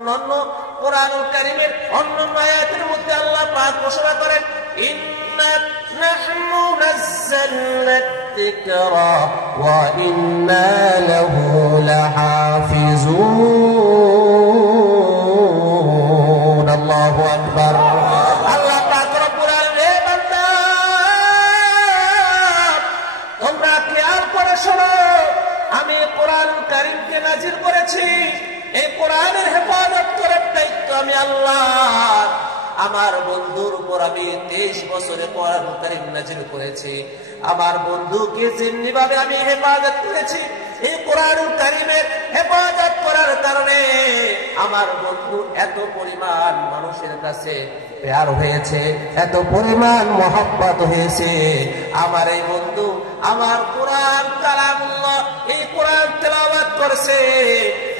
অন্য কোরআনুল কারীমের অন্যান্য আয়াতের মধ্যে আল্লাহ পাক ঘোষণা করেন, ইন্না নাহনু নাযালনা যিকরা ওয়া ইন্না লাহু লাহাফিজুন। আল্লাহু আকবার। আল্লাহ পাক রব্বুল আলামিন, বান্দা তোমরা খেয়াল করে শোনো, আমি কোরআনুল কারীমকে নাজিল করেছি, এই কোরআনের হেফাজত করার দায়িত্ব আমি আল্লাহ। আমার বন্ধুর উপর আমি 23 বছরে কোরআনুল কারীম নাজিল করেছি। আমার বন্ধুকে যেমনি ভাবে আমি হেফাজত করেছি, এই কোরআনুল কারীমের হেফাজত করার কারণে আমার বন্ধু এত পরিমাণ মানুষের কাছে প্যার হয়েছে, এত পরিমাণ মহব্বত হয়েছে। আমার এই বন্ধু আমার কোরআন কালামুল্লাহ, এই কোরআন তেলাওয়াত করছে,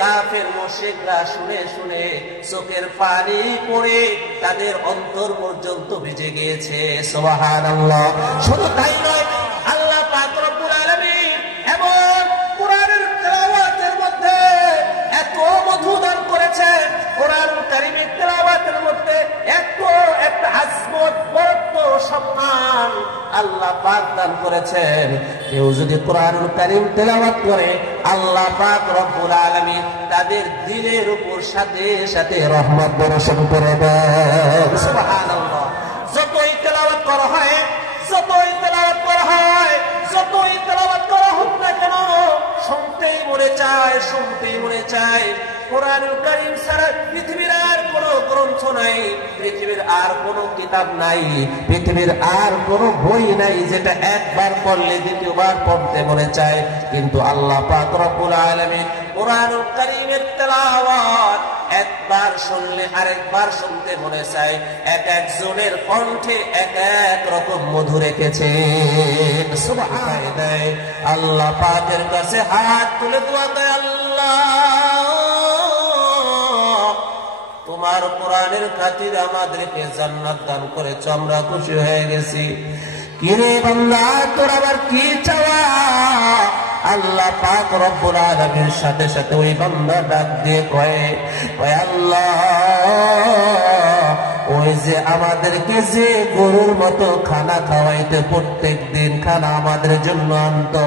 কাফের মুশরিকরা শুনে শুনে চোখের পানি পড়ে তাদের অন্তর পর্যন্ত ভিজে গিয়েছে। সুবহানাল্লাহ। শুধু তাই নয়, আল্লাহ পাক রব্বুল আলামিন এবং কোরআনের তেলাওয়াতের মধ্যে এত মধু দান করেছেন, কোরআনুল কারীমের তেলাওয়াতের মধ্যে এত একটা আজমত, বরত্ব, সম্মান আল্লাহ পাক দান করেছেন। কেউ যদি কোরআনুল কারীম তেলাওয়াত করে, আল্লাহ পাক রব্বুল আলামিন তাদের দিলের উপর সাথে সাথে রহমত বর্ষণ করে দেন। সুবহানাল্লাহ। যতই তেলাওয়াত করা হয়, যতই তেলাওয়াত করা হয়, যতই তেলাওয়াত করা হোক না কেন, শুনতেই মনে চায়, শুনতেই মনে চায়। কোরআনুল কারীম ছাড়া পৃথিবীর আর কোনো গ্রন্থ নাই, পৃথিবীর আর কোনো কিতাব নাই, পৃথিবীর আর কোনো বই নাই যেটা একবার পড়লে দ্বিতীয়বার পড়তে মনে চায়। কিন্তু আল্লাহ পাক রব্বুল আলামিন কোরআনুল কারীমের তেলাওয়াত একবার শুনলে আরেকবার শুনতে মনে চায়। এক একজনের কণ্ঠে এক এক রকম মধু রেখেছে। সুবহানাল্লাহ। আল্লাহ পাকের কাছে হাত তুলে দোয়া করে, আল্লাহ তোমার কোরআনের খাতিরে আমাদেরকে জান্নাত দান করেছ, আমরা খুশি হয়ে গেছি। কিরে বান্দা, তোর আবার কি চাওয়া? আল্লাহ পাক রব্বুল আলামিনের সাথে সাথে ওই বান্দা ডাক দিয়ে কয়, আল্লাহ ওই যে আমাদেরকে যে গরুর মতো খানা খাওয়াইতে, প্রত্যেক দিন খানা আমাদের জন্য আনতো,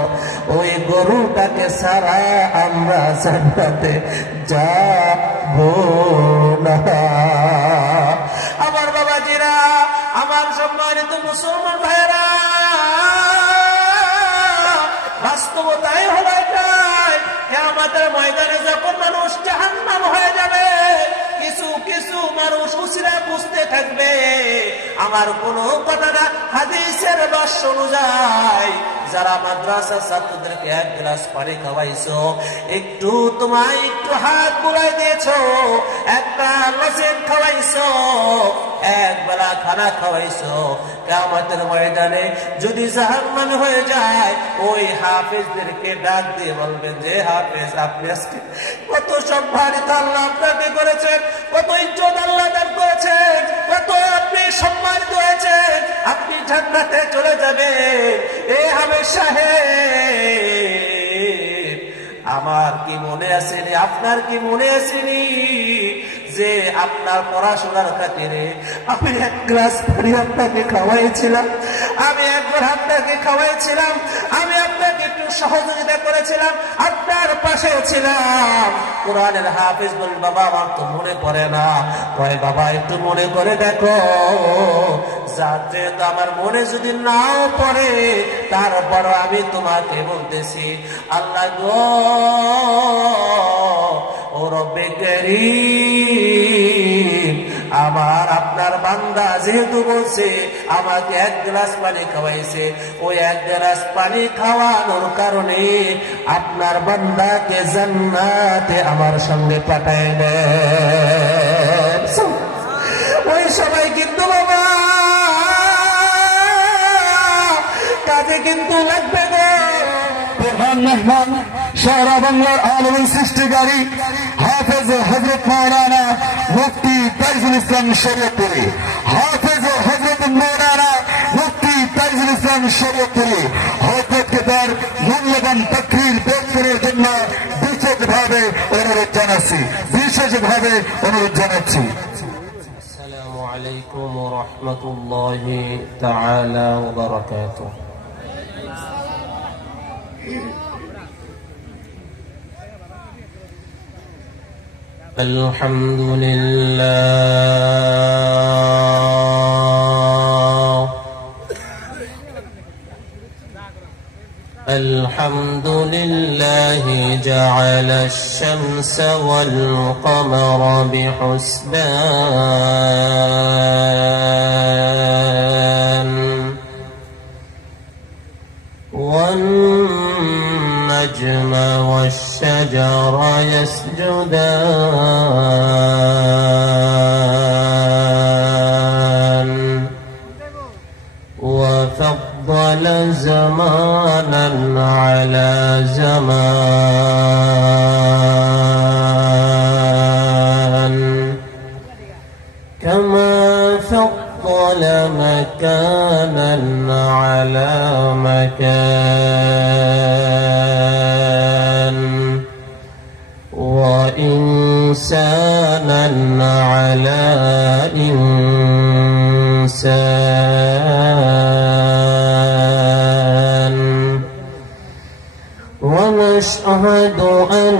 ওই গরুটাকে ছাড়া আমরা জান্নাতে যাবো না। আমার বাবাজিরা, আমার সম্মানিত মুসলমান ভাইয়েরা, বাস্তবতাই হলো এটাই। কিয়ামতের ময়দানে যখন মানুষ জাহান্নাম হয়ে যাবে, কিছু কিছু মানুষ উসিলা বুঝতে থাকবে। আমার কোনো কথা না, হাদিসের ভাষ্য অনুযায়ী যারা মাদ্রাসার ছাত্রদেরকে এক গ্লাস পানি খাওয়াইছো, একটু তোমায় একটু হাত বুলাই দিয়েছো, একটা লজেন খাওয়াইছো, এক বেলা খানা খাওয়াইছো, কিয়ামতের ময়দানে যদি জাহান্নামী হয়ে যায়, ওই হাফেজদেরকে ডাক দিয়ে বলবেন যে হাফেজ, আপনি আজকে কত সম্মানিত আল্লাহ আপনাকে করেছেন, কত ইজ্জত আল্লাহ দান করেছেন, কত আপনি সম্মানিত হয়েছেন, আপনি জান্নাতে চলে যাবেন। এ হাফেজ সাহেব, আমার কি মনে আসেনি, আপনার কি মনে আসেনি যে আপনার পড়াশোনার খাতিরে আমি এক গ্লাস পানি আপনাকে খাওয়াইছিলাম, আমি একবার আপনাকে খাওয়াইছিলাম, আমি আপনাকে একটু সহযোগিতা করেছিলাম, আপনার পাশে ছিলাম। কোরআনের হাফেজ বলেন, বাবা আমার তো মনে পড়ে না। কয় বাবা একটু মনে করে দেখো। যাতে আমার মনে যদি নাও পড়ে, তারপর আমি তোমাকে বলতেছি, আল্লাহ গো, ও রব্বে কারীম, আমার আপনার বান্দা যেহেতু বলছে আমাকে এক গ্লাস পানি খাওয়াইছে, ওই এক গ্লাস পানি খাওয়ানোর কারণে আপনার বান্দাকে জান্নাতে আমার সঙ্গে পাঠায় দেন। ওই সবাই কিন্তু বাবা কাজে কিন্তু লাগবে গো। প্রধান মেহমান সারা বাংলার আলমী সৃষ্টিকারী হাফেজ হযরত মাওলানা মুফতি তাইজুল ইসলাম শরীয়তপুরী, হাফেজ হযরত মাওলানা মুফতি তাইজুল ইসলাম শরীয়তপুরী হযরতকে তার মূল্যবান তাকরীর পেশ করার জন্য বিশেষভাবে অনুরোধ জানাচ্ছি। বিশেষভাবে অনুরোধ জানাচ্ছি। আসসালামু আলাইকুম ওয়া রাহমাতুল্লাহি তাআলা ওয়া বারাকাতুহু। الحمد لله جعل الشمس والقمر بحسبان والنجم والشجر يسجدان وفضل زمانا على زمان كما فضل مكانا على مكان وإنسانا على إنسان ونشهد أن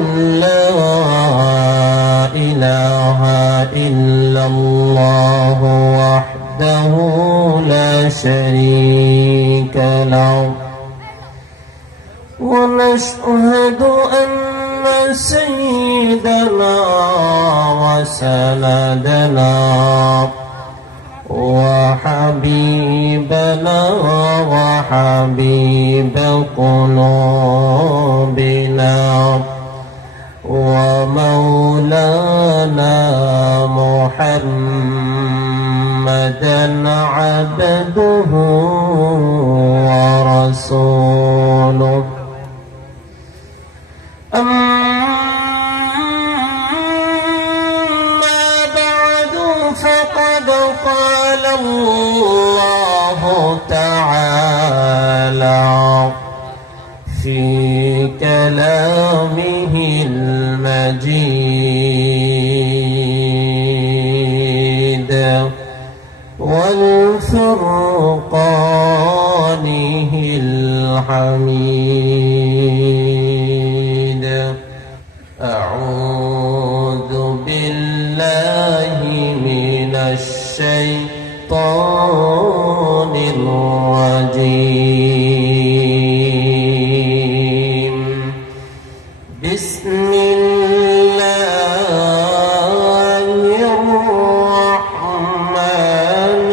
لا إله إلا الله وحده لا شريك له ونشهد أن سيدنا وسندنا وحبيبنا وحبيب قلوبنا ومولانا محمدا عبده ورسوله أما بعد فقد قال الله تعالى في كلامه المجيد والفرقانه الحميد أعوذ بالله من الشيطان الرجيم بسم الله الرحمن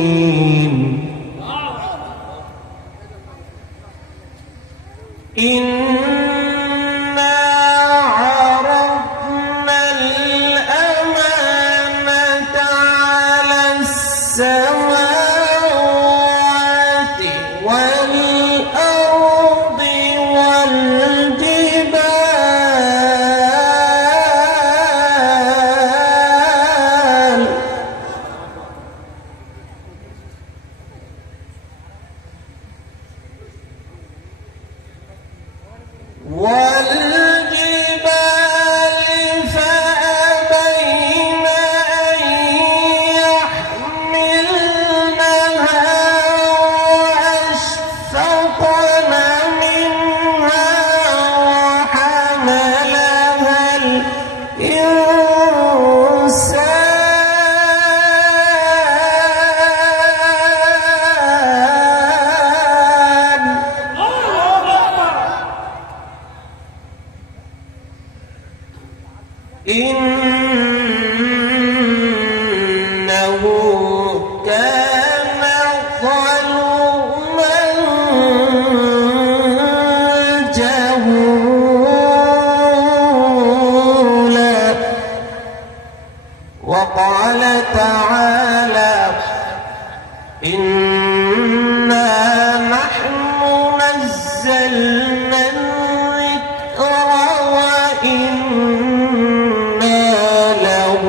الرحيم إنا عرضنا الأمانة على السماوات والأرض والجبال فأبين أن يحملنها وأشفقن منها وحملها إنه كان ظلوما جهولا وقال تعالى إنا نحن نزلنا الذكر وإنا له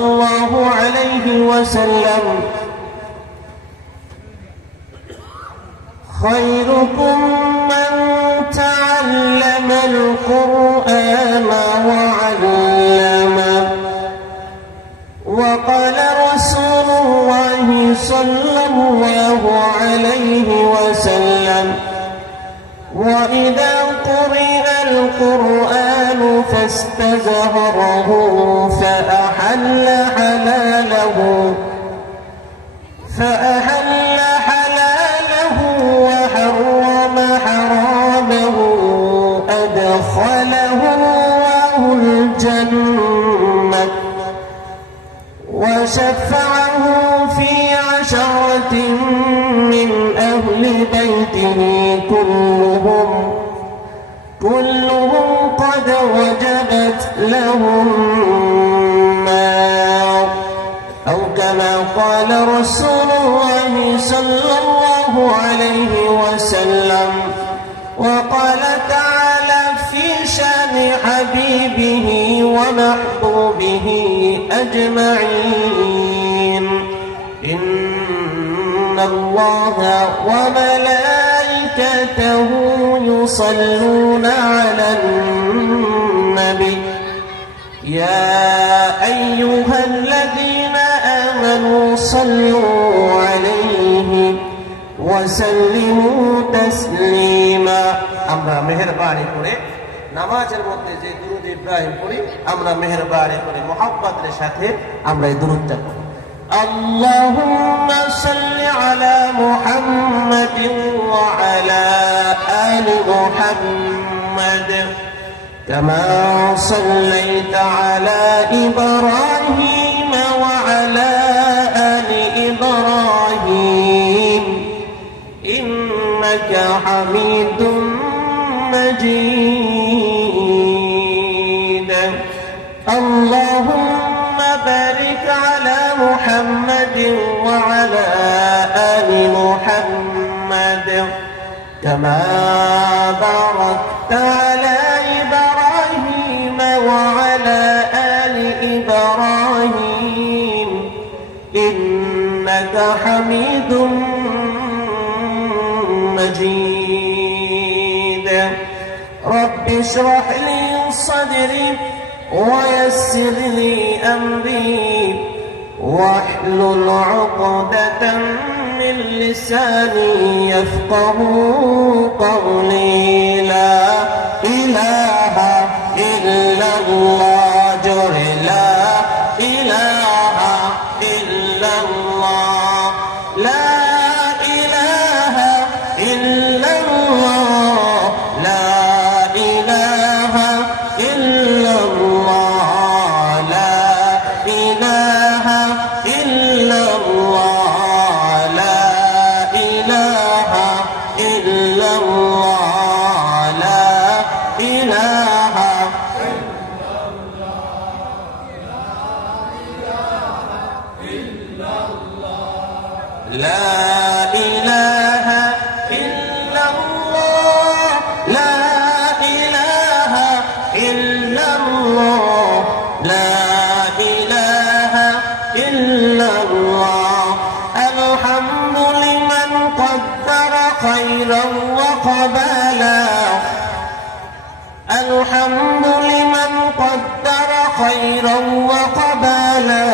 الله عليه وسلم خيركم من تعلم القرآن وعلمه. وقال رسول الله صلى الله عليه وسلم وإذا قرئ القرآن فاستظهره فأحل حلاله وحرم حرامه أدخله الله الجنة وشفعه في 10 من أهل بيته كلهم قد وجبت لهم النار، أو كما قال رسول الله صلى الله عليه وسلم. وقال تعالى في شأن حبيبه ومحبوبه أجمعين إن الله وملائكته يصلون على النبي يا أيها الذين آمنوا صلوا عليه وسلموا تسليما। আমরা মেহেরবানি করে নামাজের মধ্যে যে দুরূদ ইব্রাহিম পড়ি, আমরা মেহেরবানি করে মুহাব্বতের সাথে আমরা এই দুরূদটা পড়ি। اللهم صل على محمد وعلى آل محمد كما صليت على إبراهيم وعلى آل إبراهيم إنك حميد مجيد. اللهم بارك على محمد وعلى آل محمد كما باركت على إبراهيم وعلى آل إبراهيم إنك حميد مجيد. رب اشرح لي صدري ويسر لي أمري واحلل عقدة من لساني يفقه قولي. لا إله إلا الله جر لا إله إلا الله لا إله إلا الله لا إله إلا الله لا إله إلا الله لا إله إلا الله لا إله لا إله إلا الله لا إله إلا الله لا إله إلا الله. الحمد لمن قدر خيرا وقبالا الحمد لمن قدر خيرا وقبالا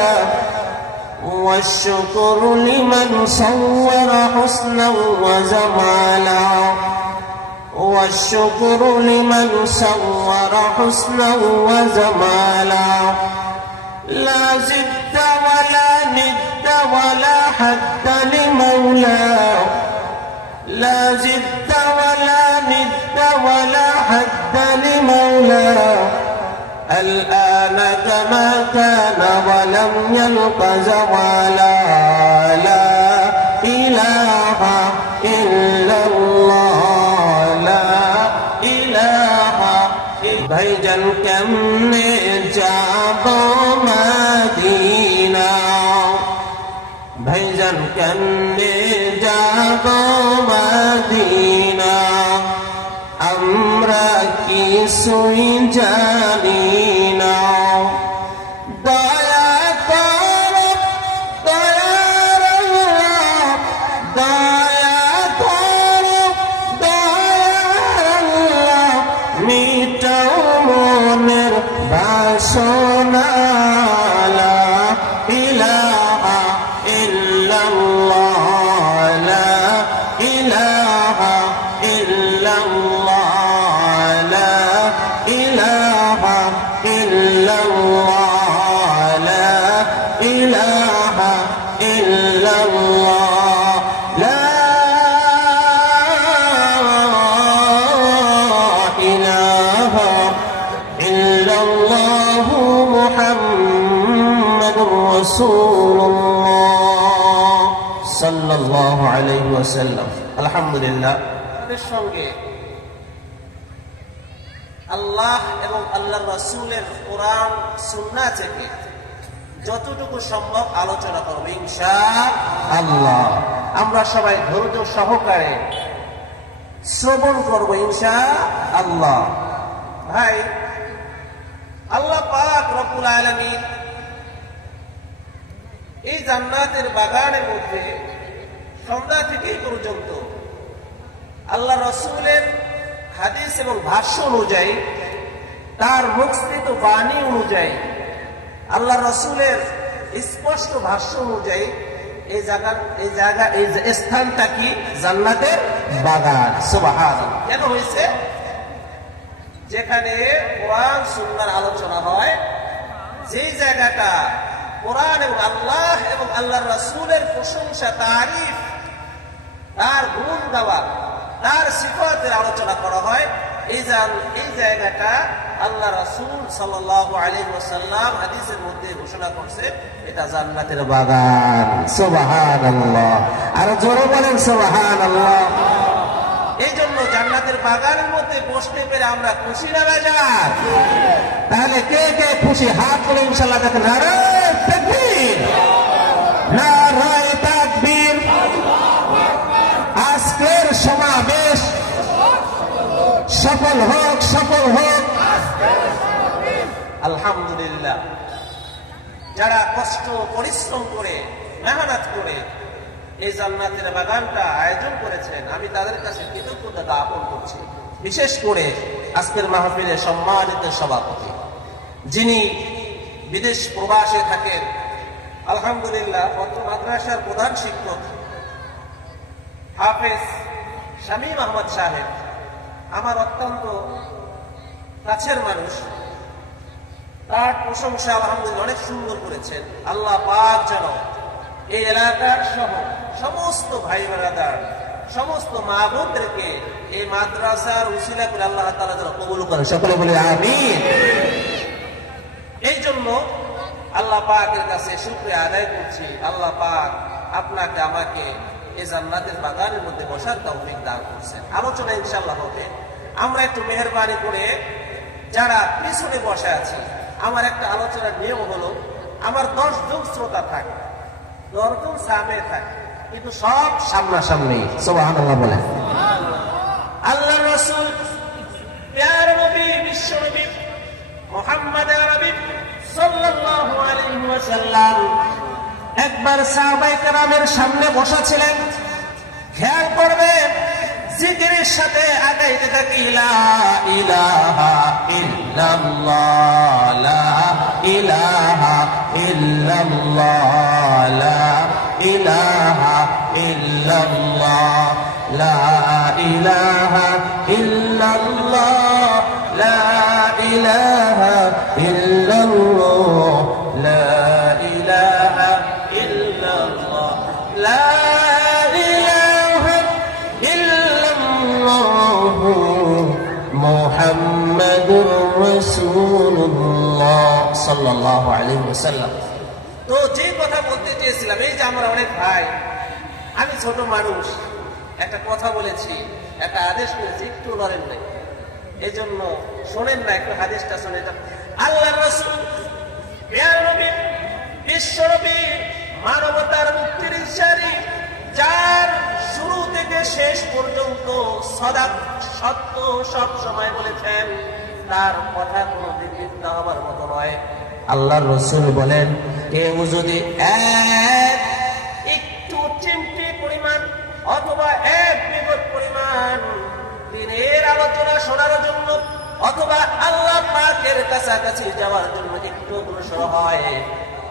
والشكر لمن صور حسنا وجمالا والشكر لمن صور حسنا وجمالا. لا زد ولا ند ولا حد لمولاه لا زد ولا ند ولا حد لمولاه الآن كما كان ولم يلق زوالا. لا إله إلا الله لا إله إلا भाईजान केमने जाबो मदीना भाईजान केमने जाबो मदीना আমরা কিছুই জানি না দয়া ইলাহা ইল্লাল্লাহ লা ইলাহা ইল্লাল্লাহ লা ইলাহা ইল্লাল্লাহ লা ইলাহা ইল্লাল্লাহ লা ইলাহা ইল্লাল্লাহ মুহাম্মাদুর রাসূলুল্লাহ সাল্লাল্লাহু আলাইহি ওয়াসাল্লাম। আলহামদুলিল্লাহ, আমাদের সঙ্গে আল্লাহ এবং আল্লাহর রাসূলের কোরআন সুন্নাহ থেকে যতটুকু সম্ভব আলোচনা করব ইনশাআল্লাহ। আমরা সবাই ধৈর্য সহকারে শ্রবণ করব ইনশাআল্লাহ। ভাই, আল্লাহ পাক রব্বুল আলামিন এই জান্নাতের বাগানের মধ্যে সন্ধ্যা থেকে পর্যন্ত আল্লাহ রাসূলের হাদিস এবং ভাষ্য অনুযায়ী, তার মুখস্থিত বাণী অনুযায়ী, আল্লাহ রাসূলের স্পষ্ট ভাষ্য অনুযায়ী এই স্থানটা কি জান্নাতের বাগান। সুবহানাল্লাহ। কেন হয়েছে? যেখানে কোরআন সুন্নাহর আলোচনা হয়, যেই জায়গাটা কোরআন এবং আল্লাহ এবং আল্লাহর রাসূলের প্রশংসা, তারিফ, তার গুণ গাওয়া, তার সিফাতের আলোচনা করা হয়, এই জায়গাটা আল্লাহ রাসূল সাল্লাল্লাহু আলাইহি ওয়াসাল্লাম হাদিসের মধ্যে ঘোষণা করছে এটা জান্নাতের বাগান। সুবহানাল্লাহ। আর জোরে বলেন সুবহানাল্লাহ। এই জন্য জান্নাতের বাগানের মধ্যে বসতে পেরে আমরা খুশি না বাজার? তাহলে কে কে খুশি হাত তুলে ইনশাআল্লাহ দেখেন। নারায়ে তাকবীর, নারায়ে তাকবীর। আজকের সমাবেশ সফল হোক, সফল হোক। আলহামদুলিল্লাহ, যারা কষ্ট পরিশ্রম করে মেহনত করে এই জান্নাতের বাগানটা আয়োজন করেছেন, আমি তাদের কাছে কৃতজ্ঞতা জ্ঞাপন করছি। বিশেষ করে আজকের মাহফিলের সম্মানিত সভাপতি, যিনি বিদেশ প্রবাসে থাকেন, আলহামদুলিল্লাহ অত্র মাদ্রাসার প্রধান শিক্ষক হাফেজ শামীম আহমদ সাহেব আমার অত্যন্ত কাছের মানুষ। তার প্রশংসা আলহামদুলিল্লাহ অনেক সুন্দর করেছেন। আল্লাহ পাক যেন এই এলাকার সহ সমস্ত ভাই ব্রাদার, সমস্ত মা বোনদেরকে এই মাদ্রাসার উসিলা করে আল্লাহ তাআলা যেন কবুল করেন। সকলে বলে আমিন। এই জন্য আল্লাহ পাকের কাছে শুকরিয়া আদায় করছি। আল্লাহ পাক আপনাকে আমাকে এই জান্নাতের বাগানের মধ্যে বসার তৌফিক দান করছেন। আলোচনা ইনশাআল্লাহ হবে। আমরা একটু মেহেরবানি করে যারা পিছনে বসে আছি, আমার একটা আলোচনার নিয়ম হলো, আমার 10 জন শ্রোতা থাকে, 10 জন সামনে থাকে, কিন্তু সব সামনাসামনি। সুবহানাল্লাহ বলে। আল্লাহর রাসূল প্যারা নবী, বিশ্ব নবী মুহাম্মদ আরবি সাল্লাল্লাহু আলাইহি ওয়াসাল্লাম একবার সাহাবায়ে কেরামের সামনে বসা ছিলেন। খেয়াল করবেন, জিকিরের সাথে আগাইতে থাকি লা ইলাহা ইল্লাল্লাহ, লা ইলাহা ইল্লাল্লাহ, লা ইলাহা ইল্লাল্লাহ, লা ইলাহা ইল্লাল্লাহ, লা ইলাহা ইল্লাল্লাহ, লা ইলাহা ইল্লাল্লাহ, লা মুহাম্মাদুর রাসূলুল্লাহ সাল্লাল্লাহু আলাইহি ওয়াসাল্লাম। তো যে কথা বলতে চেয়েছিলাম, এই যে আমরা অনেক ভাই, আমি ছোট মানুষ, একটা কথা বলেছি, একটা আদেশ করেছি, একটু লড়েন নাই, এই জন্য শোনেন না, একটু হাদিসটা শুনে। আল্লাহর রাসূল প্রিয় নবী, বিশ্ব নবী, মানবতার মুক্তির ইশারি, যার শুরু থেকে শেষ পর্যন্ত সত্য সব সময় বলেছেন, তার কথা কোনদিন মিথ্যা হবার মতো নয়। আল্লাহর রাসূল বলেন, কেউ যদি একটু চিমটি পরিমাণ অথবা এক বিগত পরিমাণ দিনের আলোচনা শোনার জন্য অথবা আল্লাহ পাকের কাছাকাছি যাওয়ার জন্য একটু অগ্রসর হয়,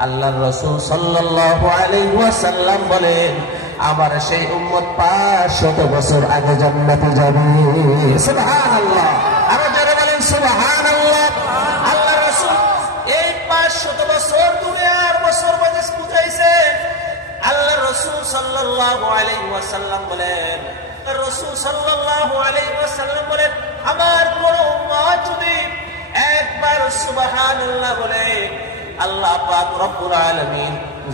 আল্লাহর রাসূল সাল্লাল্লাহু আলাইহি ওয়াসাল্লাম বলেন, আমার সেই উম্মত 500 বছর আগে জান্নাতে যাবে। সুবহানাল্লাহ, আরো যারা বলেন সুবহানাল্লাহ। আল্লাহর রাসূল এই 500 বছর দুনিয়ার বছর বাজে বুঝাইছে। আল্লাহর রাসূল সাল্লাল্লাহু আলাইহি ওয়াসাল্লাম বলেন, রাসূল সাল্লাল্লাহু আলাইহি ওয়াসাল্লাম বলেন, আমার কোন উম্মত যদি একবার সুবহানাল্লাহ বলে, আল্লাহ পাক রব্বুল আলামিন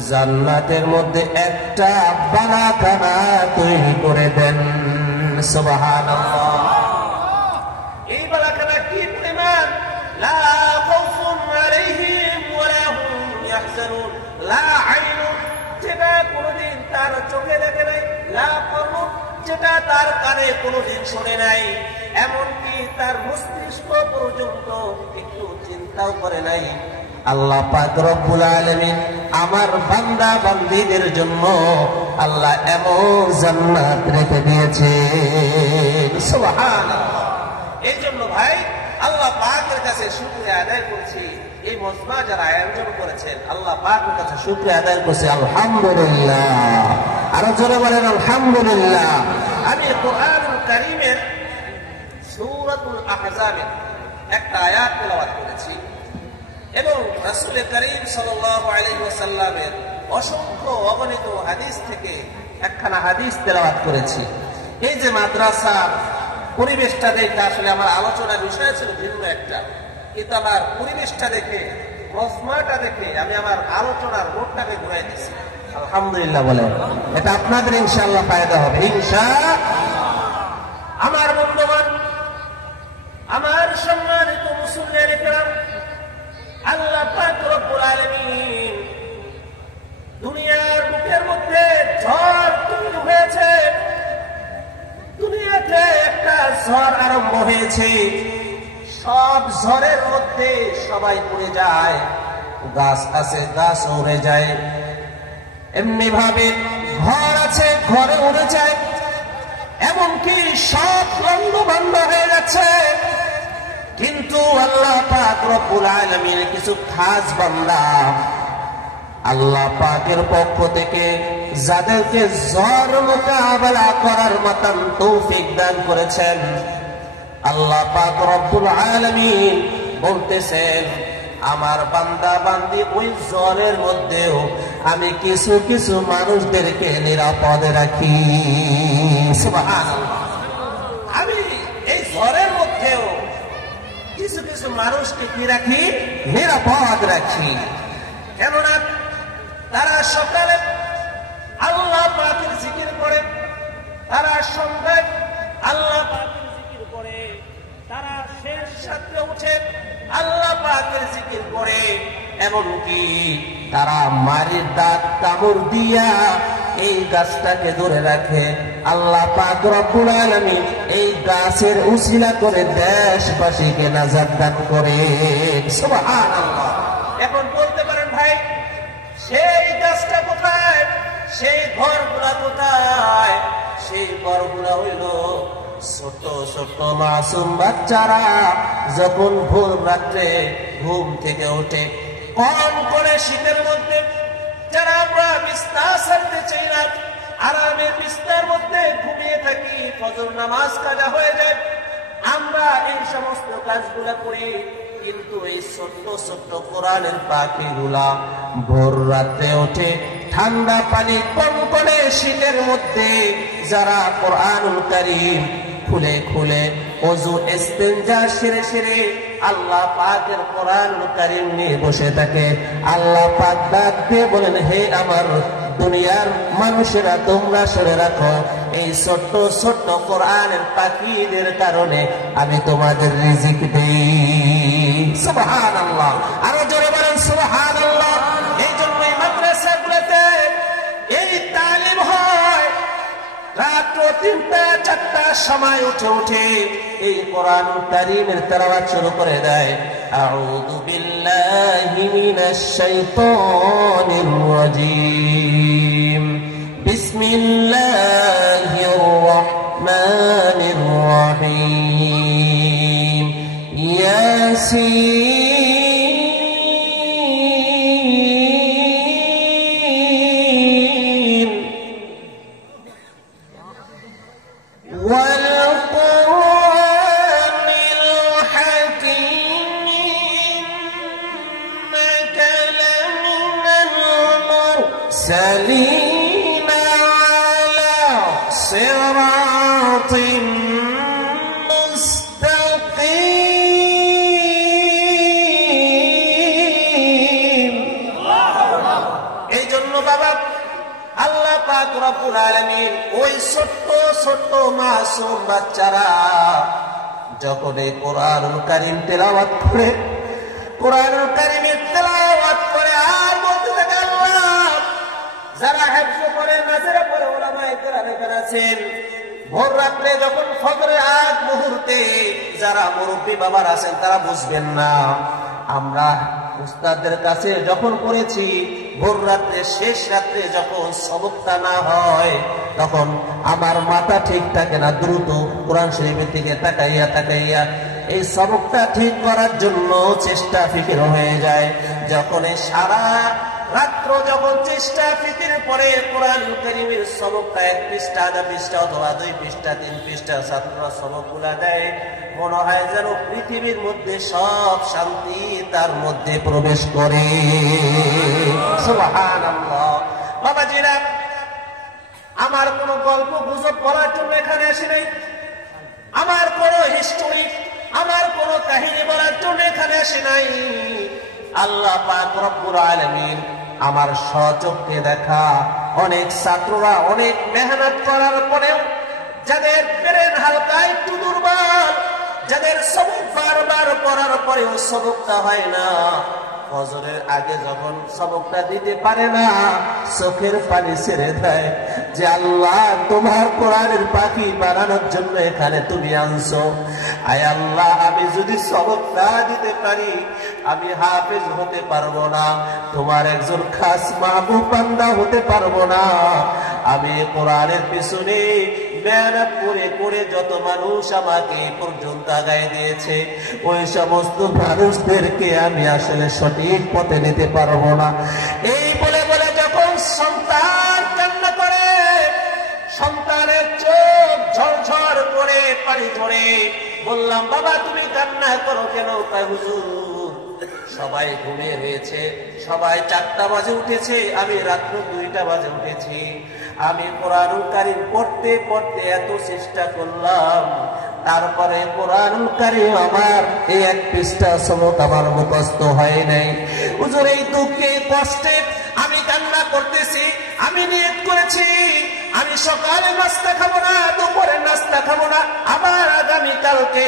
জান্নাতের মধ্যে একটা বাগাখানা তৈরি করে দেন। সুবহানাল্লাহ। এই বাগাখানা কি পরিমাণ? লা খাউফুন আলাইহিম ওয়া লা হুম ইয়াহজানুন, লা আইনুন, যেটা কোনদিন তার চোখে দেখে নাই, লা কারুন, যেটা তার কানে কোনদিন শুনে নাই, এমনকি তার মস্তিষ্ক পর্যন্ত একটু চিন্তাও করে নাই। আল্লাহ পাক রব্বুল আলামিন আমার বান্দা বান্দীদের জন্য আল্লাহ এমন জান্নাত রেখে দিয়েছেন। সুবহানাল্লাহ। এই জন্য ভাই আল্লাহ পাকের কাছে শুকরিয়া আদায় করছি। এই মজমা যারা আয়োজন করেছেন আল্লাহ পাকের কাছে শুকরিয়া আদায় করছি, আলহামদুলিল্লাহ। আরো জোরে বলেন আলহামদুলিল্লাহ। আমি কোরআনুল কারীমের সূরাতুল আহজাবের একটা আয়াত তেলাওয়াত করেছি এবং রাসূল করিম সাল্লাল্লাহু আলাইহি ওয়াসাল্লামের অসংখ্য অগণিত হাদিস থেকে একখানা হাদিস তেলাওয়াত করেছি। এই যে মাদ্রাসা পরিবেশটা দেখে আসলে আমার আলোচনার বিষয় ছিল ভিন্ন একটা, কিন্তু আমার পরিবেশটা দেখে, মজমাটা দেখে আমি আমার আলোচনার মোড়টাকে ঘুরাই দিচ্ছি। আলহামদুলিল্লাহ বলেন, এটা আপনাদের ইনশাআল্লাহ ফায়দা হবে ইনশাআল্লাহ। আমার বন্ধুগণ, আমার সম্মানিত মুসলিম کرام, আল্লাহ পাক রব্বুল আলামিন দুনিয়ার বুকের মধ্যে ঝড় তৈরি হয়েছে। দুনিয়াতে একটা ঝড় আরম্ভ হয়েছে। সব ঝড়ের মধ্যে সবাই উড়ে যায়, গাছ আছে গাছ উড়ে যায়, এমনি ভাবে ঘর আছে ঘরে উড়ে যায়, এমনকি সব লন্ডভন্ড হয়ে যাচ্ছে। কিন্তু আল্লাহ পাক রব্বুল আলামিন কিছু খাস বান্দা আল্লাহ পাকের পক্ষ থেকে যাদেরকে ঝড় মোকাবেলা করার মতন তৌফিক দান করেছেন, আল্লাহ পাক রব্বুল আলামিন বলতেছেন, আমার বান্দা বান্দি ওই ঝড়ের মধ্যেও আমি কিছু কিছু মানুষদেরকে নিরাপদে রাখি। সুবহানাল্লাহ। আমি এই ঝড়ের মধ্যেও কিছু কিছু মানুষকে কি রাখি? নিরাপদ রাখি। কেননা তারা সকালে আল্লাহ পাকের জিকির করে, তারা সন্ধ্যায় আল্লাহ পাকের জিকির করে, তারা শেষ রাতে উঠে আল্লাহ পাকের জিকির করে, এমনকি তারা মারির দাঁত কামড় দিয়া এই গাছটাকে ধরে রাখে। আল্লাহ পাক রব্বুল আলামিন এই গাছের উসিলা করে দেশবাসীকে নাজাত দান করে। সুবহানাল্লাহ। এখন বলতে পারেন ভাই, সেই গাছটা কোথায়? সেই ঘরগুলা কোথায়? সেই ঘরগুলা হইল ছোট ছোট মাসুম বাচ্চারা যখন ভোর রাত্রে ঘুম থেকে ওঠে, কম করে শীতের মধ্যে যারা আমরা বিছানা ছাড়তে চাই না, আরামের বিছানার মধ্যে ঘুমিয়ে থাকি, ফজর নামাজ কাজা হয়ে যায়, আমরা এই সমস্ত কাজগুলা করি। কিন্তু এই ছোট্ট ছোট্ট কোরআনের পাখিগুলা ভোর রাতে ওঠে, ঠান্ডা পানি কনকনে শীতের মধ্যে যারা কোরআনুল কারীম খুলে খুলে ওযু ইস্তেনজা সেরে সেরে আল্লাহ পাকের কোরআনুল কারীম নিয়ে বসে থাকে, আল্লাহ পাক ডাক দিয়ে বলেন, হে আমার দুনিয়ার মানুষেরা, তোমরা শুনে রাখো, এই ছোট্ট ছোট্ট কোরআনের পাখিদের কারণে আমি তোমাদের রিজিক দেই। সুবহানাল্লাহ। আরো জোরে বলেন সুবহানাল্লাহ। এই জন্য এই মাদ্রাসাগুলোতে এই তালিম হয়। রাত 3টা-4টার সময় উঠে উঠে এই কোরআনুল কারীমের তেলাওয়াত শুরু করে দেয়। আউযু বিল্লাহি মিনাশ শাইতানির রাজীম। বিসমিল্লাহির রাহমানির রাহিম। ইয়াসিন المرسلين على صراط مستقيم এই জন্য বাবা আল্লাহ পাক রব্বুল আলামিন ওই ছোট্ট ছোট্ট মাসুম বাচ্চারা যখন এই কোরআনুল কারীম তেলাওয়াত করে কোরআনুল কারীমের তেলাওয়াত করে আর বলতে থাকে আল্লাহ যারা হিফজ করে নাজরে পড়ে উলামায়ে কেরাম এখানে আছেন ভোর রাতে যখন ফজরের আগ মুহূর্তে যারা মুরব্বী বাবার আছেন তারা বুঝবেন না আমরা উস্তাদদের কাছে যখন পড়েছি ভোর রাত্রে শেষ রাত্রে যখন সবকটা না হয় তখন আমার মাথা ঠিক থাকে না দ্রুত কোরআন শরীফের দিকে তাকাইয়া এই সবকটা ঠিক করার জন্য চেষ্টা ফিকির হয়ে যায় যখন এই সারা রাত্র যখন চেষ্টা ফিকির পরে কোরআন কারীমের সবকটা 1 পৃষ্ঠা আধা পৃষ্ঠা অথবা 2 পৃষ্ঠা 3 পৃষ্ঠা ছাত্ররা সবকগুলা দেয় মনে হয় যেন পৃথিবীর মধ্যে সব শান্তি তার মধ্যে প্রবেশ করে সুবহানাল্লাহ বাবাজিরা আমার কোন গল্প গুজব বলার জন্য এখানে আসি নাই আমার কোন হিস্টোরি আমার কোন কাহিনী বলার জন্য এখানে আসি নাই আল্লাহ পাক রব্বুল আলামিন আমার স্বচক্ষে দেখা অনেক ছাত্ররা অনেক মেহনত করার পরেও যাদের ব্রেন হালকা একটু দুর্বল যাদের সবক বারবার পড়ার পরেও সবকটা হয় না ফজরের আগে যখন সবকটা দিতে পারে না চোখের পানি ছেড়ে দেয় যে আল্লাহ তোমার কোরআনের পাখি বানানোর জন্য এখানে তুমি আনছো আয় আল্লাহ আমি যদি সবকটা দিতে পারি আমি হাফেজ হতে পারবো না তোমার একজন খাস মাহবুব বান্দা হতে পারবো না আমি কোরআনের পিছনে মেহনত করে করে যত মানুষ আমাকে পর্যন্ত আগায় দিয়েছে ওই সমস্ত মানুষদেরকে আমি আসলে সঠিক পথে নিতে পারবো না এই বলে বলে যখন সন্তান কান্না করে সন্তানের চোখ ঝরঝর করে পানি ধরে বললাম বাবা তুমি কান্না করো কেন হুজুর সবাই ঘুমিয়ে রয়েছে সবাই 4টা বাজে উঠেছে আমি রাত্র 2টা বাজে উঠেছি আমি কোরআনুল কারীম পড়তে পড়তে এত চেষ্টা করলাম তারপরে কোরআনুল কারীম আমার এই 1 পৃষ্ঠা সবক আমার মুখস্থ হয় নাই হুজুর এই দুঃখে কষ্টে আমি কান্না করতেছি আমি নিয়ত করেছি আমি সকালে নাস্তা খাবো না দুপুরে নাস্তা খাবো না আবার আগামী কালকে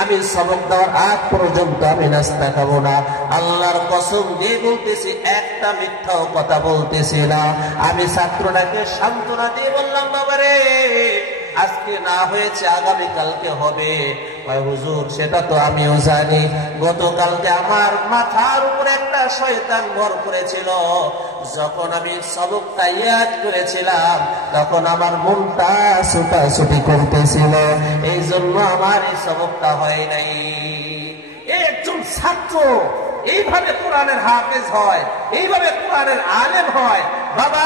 আমি সবক দেওয়ার আগ পর্যন্ত আমি নাস্তা খাবো না আল্লাহর কসম দিয়ে বলতেছি একটা মিথ্যাও কথা বলতেছি না আমি ছাত্রটাকে সান্ত্বনা দিয়ে বললাম বাবারে আজকে না হয়েছে আগামী কালকে হবে হুজুর সেটা তো আমিও জানি গতকালকে আমার মাথার উপরে একটা শয়তান ভর করেছিল যখন আমি সবকটা ইয়াদ করেছিলাম তখন আমার মনটা ছুটাছুটি করতেছিল এই জন্য আমার এই সবকটা হয় নাই একজন ছাত্র এইভাবে কোরআনের হাফেজ হয় এইভাবে কোরআনের আলেম হয় বাবা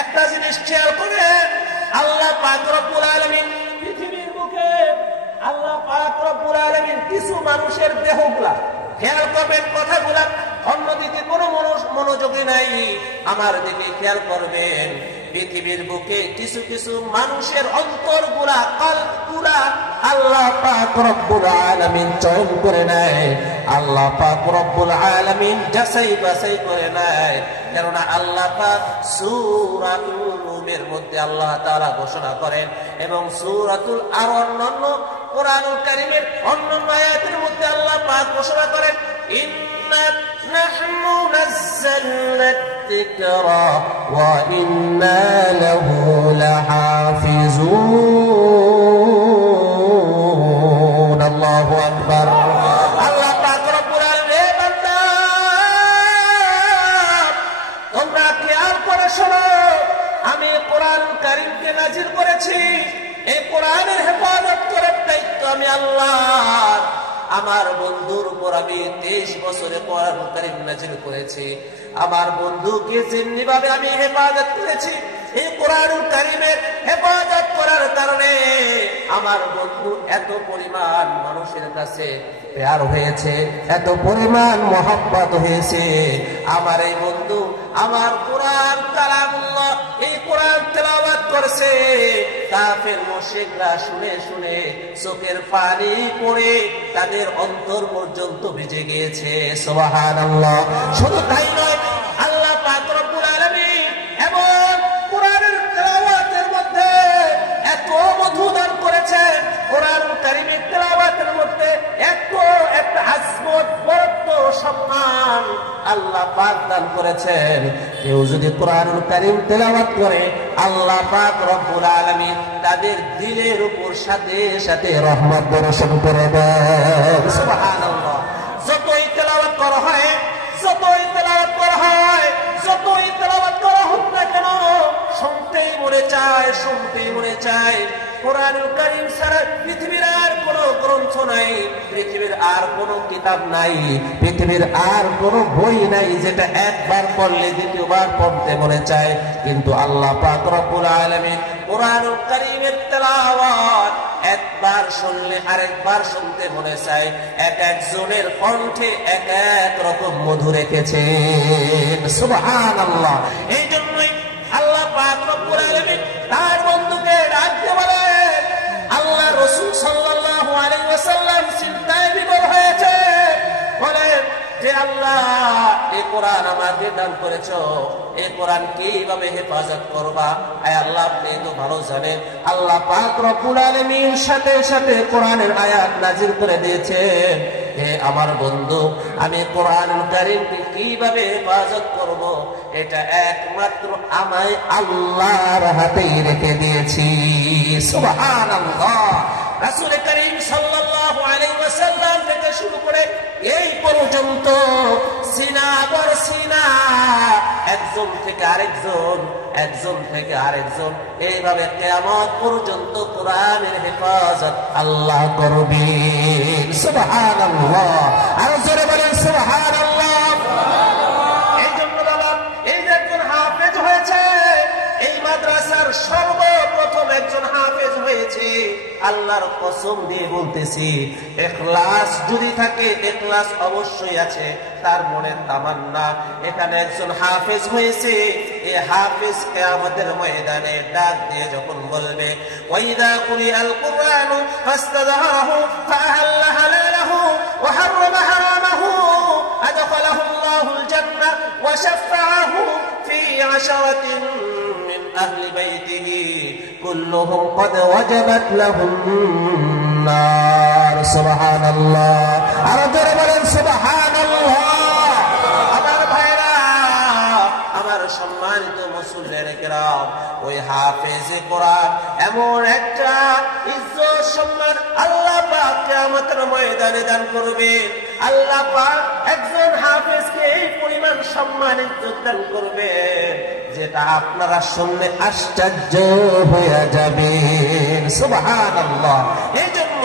একটা জিনিস খেয়াল করেন আল্লাহ পাক রব্বুল আলামিন পৃথিবীর বুকে আল্লাহ পাক রব্বুল আলামিন কিছু মানুষের দেহগুলা খেয়াল করবেন কথাগুলা অন্যদিকে কোনো মনোযোগী নাই আমার দিকে খেয়াল করবেন পৃথিবীর বুকে কিছু কিছু মানুষের অন্তরগুলা কলবগুলা আল্লাহ পাক রব্বুল আলামিন চয়ন করে নেয় আল্লাহ পাক রব্বুল আলামিন যাচাই বাছাই করে নেয় কেননা আল্লাহ পাক সূরাতুল রুমের মধ্যে আল্লাহ তাআলা ঘোষণা করেন এবং সূরাতুল আর অন্যান্য কোরআনুল কারীমের অন্যান্য আয়াতের মধ্যে আল্লাহ পাক ঘোষণা করেন ইন্না নাহনু নাযালনা যিকরা ওয়া ইন্না লাহু লাহাফিজুন আল্লাহু আকবার আল্লাহ পাক রব্বুল আলামিন বান্দা তোমরা খেয়াল করে শোনো আমি কোরআনুল কারীমকে নাযিল করেছি এই কোরআনের হেফাজত করার দায়িত্ব আমি আল্লাহ আমার বন্ধুর উপর আমি 23 বছরে কোরআনুল কারীম নাযিল করেছি আমার বন্ধুকে যেমনিভাবে আমি হেফাজত করেছি এই কোরআনুল কারীমের হেফাজত করার কারণে আমার বন্ধু এত পরিমাণ মানুষের কাছে প্যার হয়েছে, এত পরিমাণ মহব্বত হয়েছে। আমার এই বন্ধু আমার কোরআন কালামুল্লাহ, এই কোরআন তেলাওয়াত করছে, কাফের মুশরিকরা শুনে শুনে চোখের পানি পড়ে তাদের অন্তর পর্যন্ত ভিজে গিয়েছে। সুবহানাল্লাহ। শুধু তাই নয়, আল্লাহ পাক রব্বুল আলামিন এমন কোরআনের তেলাওয়াতের মধ্যে এত মধু দান করেছেন, কোরআনুল কারীমের তেলাওয়াতের মধ্যে এত একটা আজমত, বরত্ব, সম্মান আল্লাহ পাক দান করেছেন। কেউ যদি কোরআনুল কারীম তেলাওয়াত করে, আল্লাহ পাক রব্বুল আলামিন তাদের দিলের উপর সাথে সাথে রহমত বর্ষণ করে দেন। সুবহানাল্লাহ। যতই তেলাওয়াত করা হয়, যতই তেলাওয়াত করা হয়, যতই তেলাওয়াত করা হোক না কেন, শুনতেই মনে চায়, শুনতেই মনে চায়। কোরআনুল কারীম ছাড়া পৃথিবীর আর কোন গ্রন্থ নাই, পৃথিবীর আর কোন কিতাব নাই, পৃথিবীর আর কোন বই নাই যেটা একবার পড়লে দ্বিতীয়বার পড়তে মনে চায়। কিন্তু আল্লাহ পাক রব্বুল আলামিন কোরআনুল কারীমের তেলাওয়াত একবার শুনলে আরেকবার শুনতে মনে চায়। এক একজনের কণ্ঠে এক এক রকম মধু রেখেছেন। সুবহানাল্লাহ। এই জন্যই আল্লাহ পাক রব্বুল আলামিন তার বন্ধুকে ডাকতে বলেন। আল্লাহ রাসূল সাল্লাল্লাহু আলাইহি ওয়াসাল্লাম চিন্তায় বিভোর হয়েছে, বলেন যে আল্লাহ, এই কোরআন আমাকে দান করেছো, এই কোরআন কিভাবে হেফাজত করবা? আয় আল্লাহ, আপনি তো ভালো জানেন। আল্লাহ পাক রব্বুল আলামিন সাথে সাথে কোরআনের আয়াত নাযিল করে দিয়েছেন। হে আমার বন্ধু, আমি কোরআনুল কারীমকে কিভাবে হেফাজত করব, এটা একমাত্র আমায় আল্লাহর হাতেই রেখে দিয়েছি। সুবহানাল্লাহ। রাসূল করিম সাল্লাল্লাহু আলাইহি ওয়াসাল্লাম থেকে শুরু করে এই পর্যন্ত সিনা বর সিনা, একজন থেকে আরেকজন, একজন থেকে আরেকজন, এইভাবে কিয়ামত পর্যন্ত কোরআনের হেফাজত আল্লাহ করবেন। সুবহানাল্লাহ। আর জোরে বলেন সুবহানাল্লাহ। এই জন্য বাবা, এই যে একজন হাফেজ হয়েছে, এই মাদ্রাসার সর্বপ্রথম একজন হাফেজ হয়েছে, আল্লাহর কসম দিয়ে বলতেছি, ইখলাস যদি থাকে, ইখলাস অবশ্যই আছে তার মনের তামান্না, এখানে একজন হাফেজ হয়েছে। এই হাফেজ কিয়ামতের ময়দানে ডাক দিয়ে যখন বলবে, ওয়াইদা কুরিআল কুরআনু ফাস্তাযহারহু ফাআহাল্লা হালালাহু ওয়া হাররামা হারামাহু আদখালাহু আল্লাহুল জান্নাহ ওয়া শাফাআহু ফি আশরাতিন মিন আহলি বাইতিহি কুল্লুহুম ক্বাদ ওয়াজাবাত লাহুম নার। সুবহানাল্লাহ। আর জোরে বলেন সুবহানাল্লাহ। আমার ভাইরা, আমার সম্মানিত মুসল্লিরা কিরাম, ওই হাফেজে কোরআন এমন একটা ইজ্জত সম্মান আল্লাহ পাক কিয়ামতের ময়দানে দান করবেন। আল্লাহ পাক একজন হাফেজকে এই পরিমাণ সম্মান ইজ্জত দান করবেন, যেটা আপনারা শুনলে আশ্চর্য হয়ে যাবেন। সুবহানাল্লাহ। এই জন্য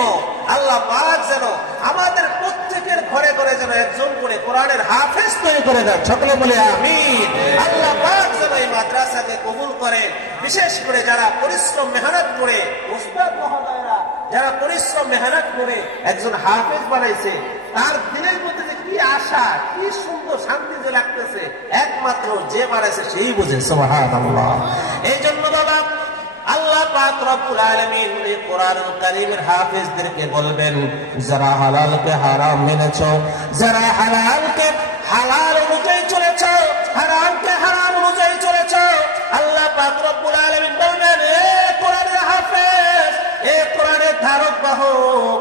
আল্লাহ পাক যেন আমাদের প্রত্যেকের ঘরে ঘরে যেন একজন করে কোরআনের হাফেজ তৈরি করে দেন। সকলে বলে আমিন। আল্লাহ পাক যেন এই মাদ্রাসাকে কবুল করে, বিশেষ করে যারা পরিশ্রম মেহনত করে, উস্তাদ মহোদয়রা যারা পরিশ্রম মেহনত করে একজন হাফেজ বানাইছে, তার দিনের মধ্যে যে কি আশা, কি সুন্দর শান্তি যে লাগতেছে, একমাত্র যে বানাইছে সেই বুঝে। সুবহানাল্লাহ। এই জন্য বাবা, আল্লাহ পাক রব্বুল আলামিন এই কোরআনুল কারীমের হাফেজদেরকে বলবেন, যারা হালালকে হারাম মেনেছো, যারা হালালকে হালাল অনুযায়ী চলেছো, হারামকে হারাম অনুযায়ী চলেছো, আল্লাহ পাক রব্বুল আলামিন বলবেন, এ কোরআনের হাফেজ, এ কোরআনের ধারক বাহক,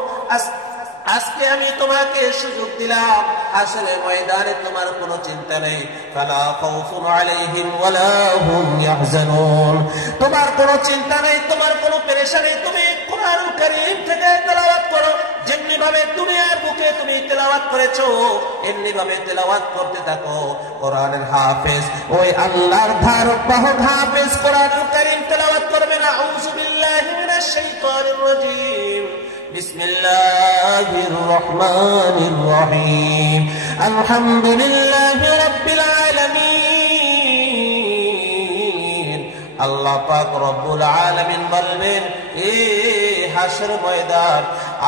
আজকে আমি তোমাকে সুযোগ দিলাম, আসলে ময়দানে তোমার কোনো চিন্তা নেই। ফালা খাউফুন আলাইহিম ওয়ালা হুম ইয়াহজানুন। তোমার কোনো চিন্তা নেই, তোমার কোনো পেরেশানি নেই। তুমি কোরআনুল কারীম থেকে তেলাওয়াত করো, যেমনি ভাবে দুনিয়ার বুকে তুমি তেলাওয়াত করেছো, এমনি ভাবে তেলাওয়াত করতে থাকো। কোরআনের হাফেজ, ওই আল্লাহর ধারক বাহক হাফেজ কোরআনুল কারীম তেলাওয়াত করবে না। আউযু বিল্লাহি মিনাশ শাইতানির রাজীম। بسم الله الرحمن الرحيم الحمد لله رب العالمين আল্লাহ পাক রব্বুল আলামিন বলবেন, এই হাসর ময়দান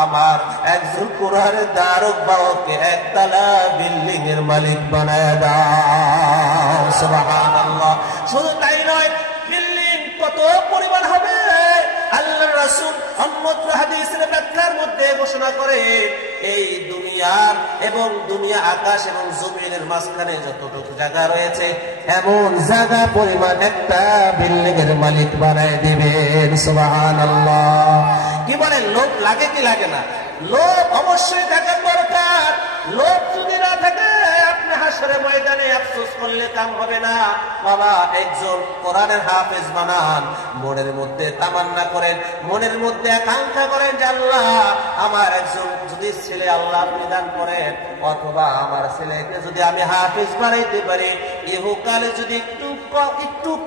আমার একজন কুরআনের দারক বাহককে একতলা বিল্ডিং এর মালিক বানায় দাও। সুবহানাল্লাহ। শুধু তাই নয়, বিল্ডিং কত পরিমাণ হবে আল্লাহর রাসূল অন্যত্র হাদিসের ব্যাখ্যার মধ্যে ঘোষণা করে, এই দুনিয়ার এবং দুনিয়া আকাশ এবং জমিনের মাঝখানে যতটুকু জায়গা রয়েছে এমন জায়গা পরিমাণ একটা বিল্ডিং এর মালিক বানায় দিবেন। সুবহানাল্লাহ। কি বলেন, লোভ লাগে কি লাগে না? লোভ অবশ্যই থাকার দরকার। লোভ যদি না থাকে আপনি হাসরের ময়দানে আফসোস করলে কাম হবে না। বাবা, একজন কোরআনের হাফেজ বানান, মনের মধ্যে তামান্না করেন, মনের মধ্যে আকাঙ্ক্ষা করেন যে আল্লাহ আমার একজন যদি ছেলে আল্লাহ বিধান করেন, অথবা আমার ছেলেকে যদি আমি হাফেজ বানাইতে পারি, ইহকালে যদি একটু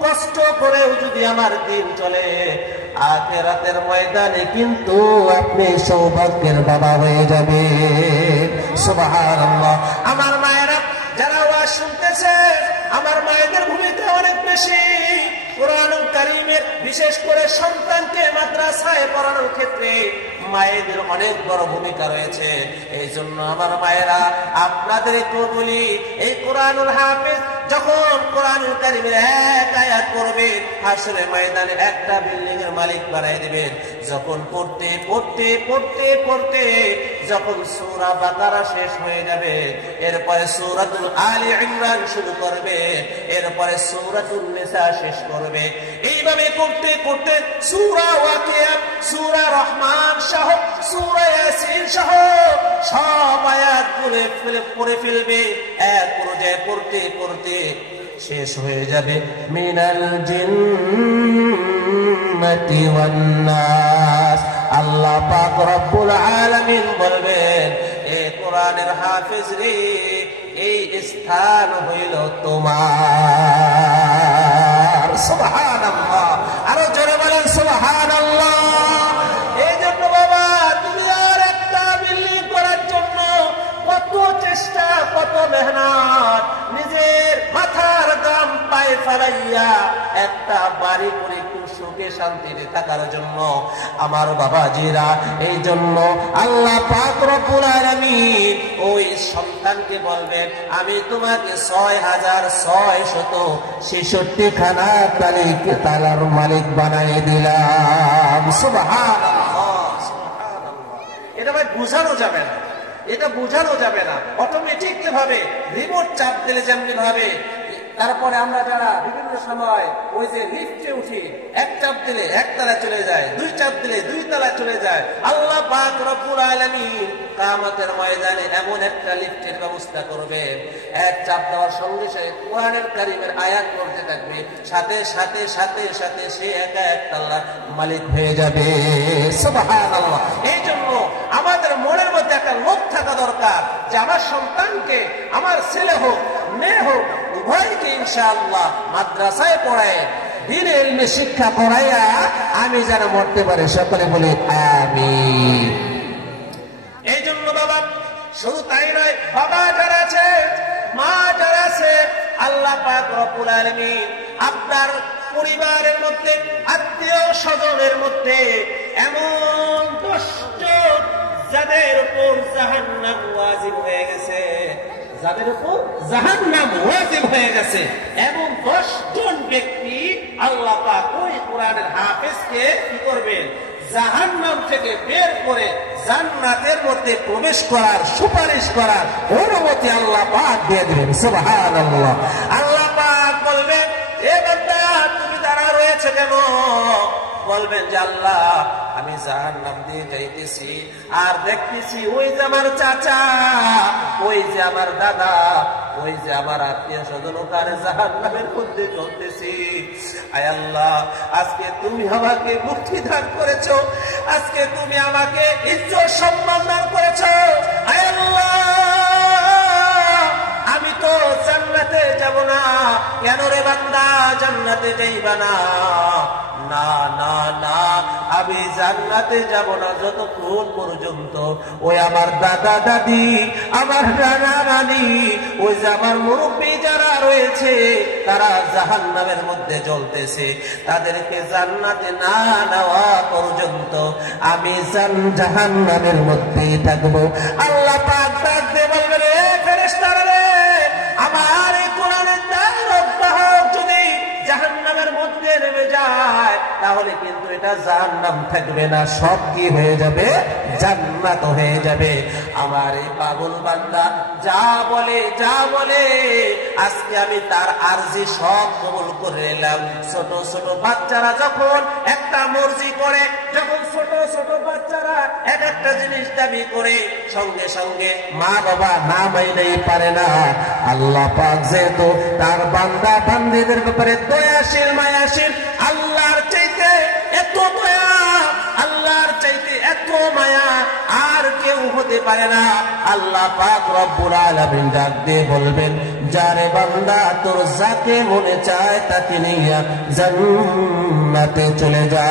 কষ্ট করেও যদি আমার দিন চলে, আখিরাতের ময়দানে কিন্তু আপনি সৌভাগ্যের বাবা হয়ে যাবে। সুবহানাল্লাহ। আমার মায়েরা যারা ওয়াজ শুনতেছে, আমার মায়েদের ভূমিকা অনেক বেশি। কোরআনুল কারীমের বিশেষ করে সন্তানকে মাদ্রাসায় পড়ানোর ক্ষেত্রে মায়েদের অনেক বড় ভূমিকা রয়েছে। এই জন্য আমার মায়েরা আপনাদের একটু বলি, এই কোরআনুল হাফেজ যখন কোরআনুল কারীমের এক আয়াত পড়বেন, হাসরের ময়দানে একটা বিল্ডিং এর মালিক বানায় দিবেন। যখন পড়তে পড়তে পড়তে পড়তে যখন সূরা বাকারা শেষ হয়ে যাবে, এরপরে সূরাতুল আলী ইমরান শুরু করবে, এরপরে সূরাতুন নিসা শেষ করবে। এইভাবে করতে করতে সূরা ওয়াকিয়া, সূরা রহমান সহ, সূরা ইয়াসিন সহ সব আয়াতগুলো পড়ে ফেলবে। এক পর্যায়ে পড়তে পড়তে শেষ হয়ে যাবে মিনাল জিন্নাতি ওয়ান নাস। আল্লাহ পাক রব্বুল আলামিন বলবেন, এ কোরআনের হাফেজ রে, এই স্থান হইল তোমার। সুবহানাল্লাহ। আরো জোরে বলেন সুবহানাল্লাহ। এই জন্য বাবা, তুমি আর একটা বিল্ডিং করার জন্য কত চেষ্টা, কত মেহনত, নিজের মাথার দাম পায়ে ফেলাইয়া একটা বাড়ি করে সুখে শান্তিতে থাকার জন্য আমার বাবাজিরা, এই জন্য আল্লাহ পাক রব্বুল আলামিন ওই সন্তানকে বলবেন, আমি তোমাকে ৬,৬৬৬ খানা তালার মালিক বানিয়ে দিলাম। সুবহানাল্লাহ। এটা ভাই বোঝানো যাবে না, এটা বোঝানো যাবে না। অটোমেটিকলি ভাবে রিমোট চাপ দিলে যেমনি ভাবে, তারপরে আমরা যারা বিভিন্ন সময় ওই যে লিফটে উঠি, এক চাপ দিলে এক তলায় চলে যায়, দুই চাপ দিলে দুই তলায় চলে যায়। আল্লাহ পাক রব্বুল আলামিন কিয়ামতের ময়দানে এমন একটা লিফটের ব্যবস্থা করবে, এক চাপ দেওয়ার সঙ্গে সঙ্গে কোরআনের কারীমের আয়াত পড়তে থাকবে, সাথে সাথে সাথে সাথে সে একা একতলা মালিক হয়ে যাবে। সুবহানাল্লাহ। এই জন্য আমাদের মনের মধ্যে একটা লোভ থাকা দরকার যে আমার সন্তানকে, আমার ছেলে হোক মেয়ে হোক, উভয়কে ইনশাআল্লাহ মাদ্রাসায় পড়ায়, দ্বীনের ইলমে শিক্ষা পড়াইয়া আমি যেন মরতে পারে। সকলে বলি আমিন। এই জন্য বাবা, শুধু তাই নয়, বাবা যারা আছে, মা যারা আছে, আল্লাহ পাক রব্বুল আলামিন আপনার পরিবারের মধ্যে, আত্মীয় স্বজনের মধ্যে এমন কষ্ট যাদের উপর জাহান্নাম ওয়াজিব হয়ে গেছে, যাদের উপর জাহান্নাম ওয়াজিব হয়ে গেছে, এমন 10 জন ব্যক্তি আল্লাহ পাক ওই কোরআনের হাফেজকে কি করবেন, জাহান্নাম থেকে বের করে জান্নাতের মধ্যে প্রবেশ করার, সুপারিশ করার অনুমতি আল্লাহ পাক দিয়ে দিবেন। সুবহানাল্লাহ। আল্লাহ পাক বলবেন, এ বান্দা তুমি দাঁড়া রয়েছে কেন? বলবেন যে আল্লাহ আমি জাহান্নাম দিয়ে যাইতেছি, আর দেখতেছি ওই যে আমার চাচা, ওই যে আমার দাদা, ওই যে আমার আত্মীয় স্বজন ওখানে জাহান্নামের মধ্যে চলতেছি। আয় আল্লাহ, আজকে তুমি আমাকে মুক্তি দান করেছো, আজকে তুমি আমাকে ইজ্জত সম্মান দান করেছো। আয় আল্লাহ, আমি তো জান্নাতে যাব না। কেন রে বান্দা জান্নাতে যাইবা না? না না না, আমি জান্নাতে যাব না যতক্ষণ পর্যন্ত ওই আমার দাদা দাদি, আমার নানা নানি, ওই যে আমার মুরব্বী যারা রয়েছে তারা জাহান্নামের মধ্যে জ্বলতেছে, তাদেরকে জান্নাতে না নেওয়া পর্যন্ত আমি জাহান্নামের মধ্যেই থাকবো। আল্লাহ পাক ডাক দিয়ে বলবেন, রে ফেরেশতারা রে, আমার এই কোরআনের দাওয়াত বাহক যদি জাহান্নামের মধ্যে নেমে যায় তাহলে কিন্তু এটা জাহান্নাম থাকবে না, সব কি হয়ে যাবে? জান্নাত হয়ে যাবে। আমার এই পাগল বান্দা যা বলে যা বলে আজকে আমি তার আরজি সব কবুল করে নিলাম। ছোট ছোট বাচ্চারা যখন একটা মর্জি করে, যখন ছোট ছোট বাচ্চারা এক একটা জিনিস দাবি করে, সঙ্গে সঙ্গে মা বাবা না মাইনেই পারে না। আল্লাহ পাক যেহেতু তার বান্দা বান্দীদের ব্যাপারে দয়াশীল মায়াশীল, আল্লাহর চাইতে এত দয়া, আল্লাহর চাইতে এত মায়া আর কেউ হতে পারে না। আল্লাহ পাক রব্বুল আলামিন ডাক দিয়ে বলবেন, যারে বান্দা তোর যাকে মনে চায় তাকে নিয়ে জান্নাতে চলে যা।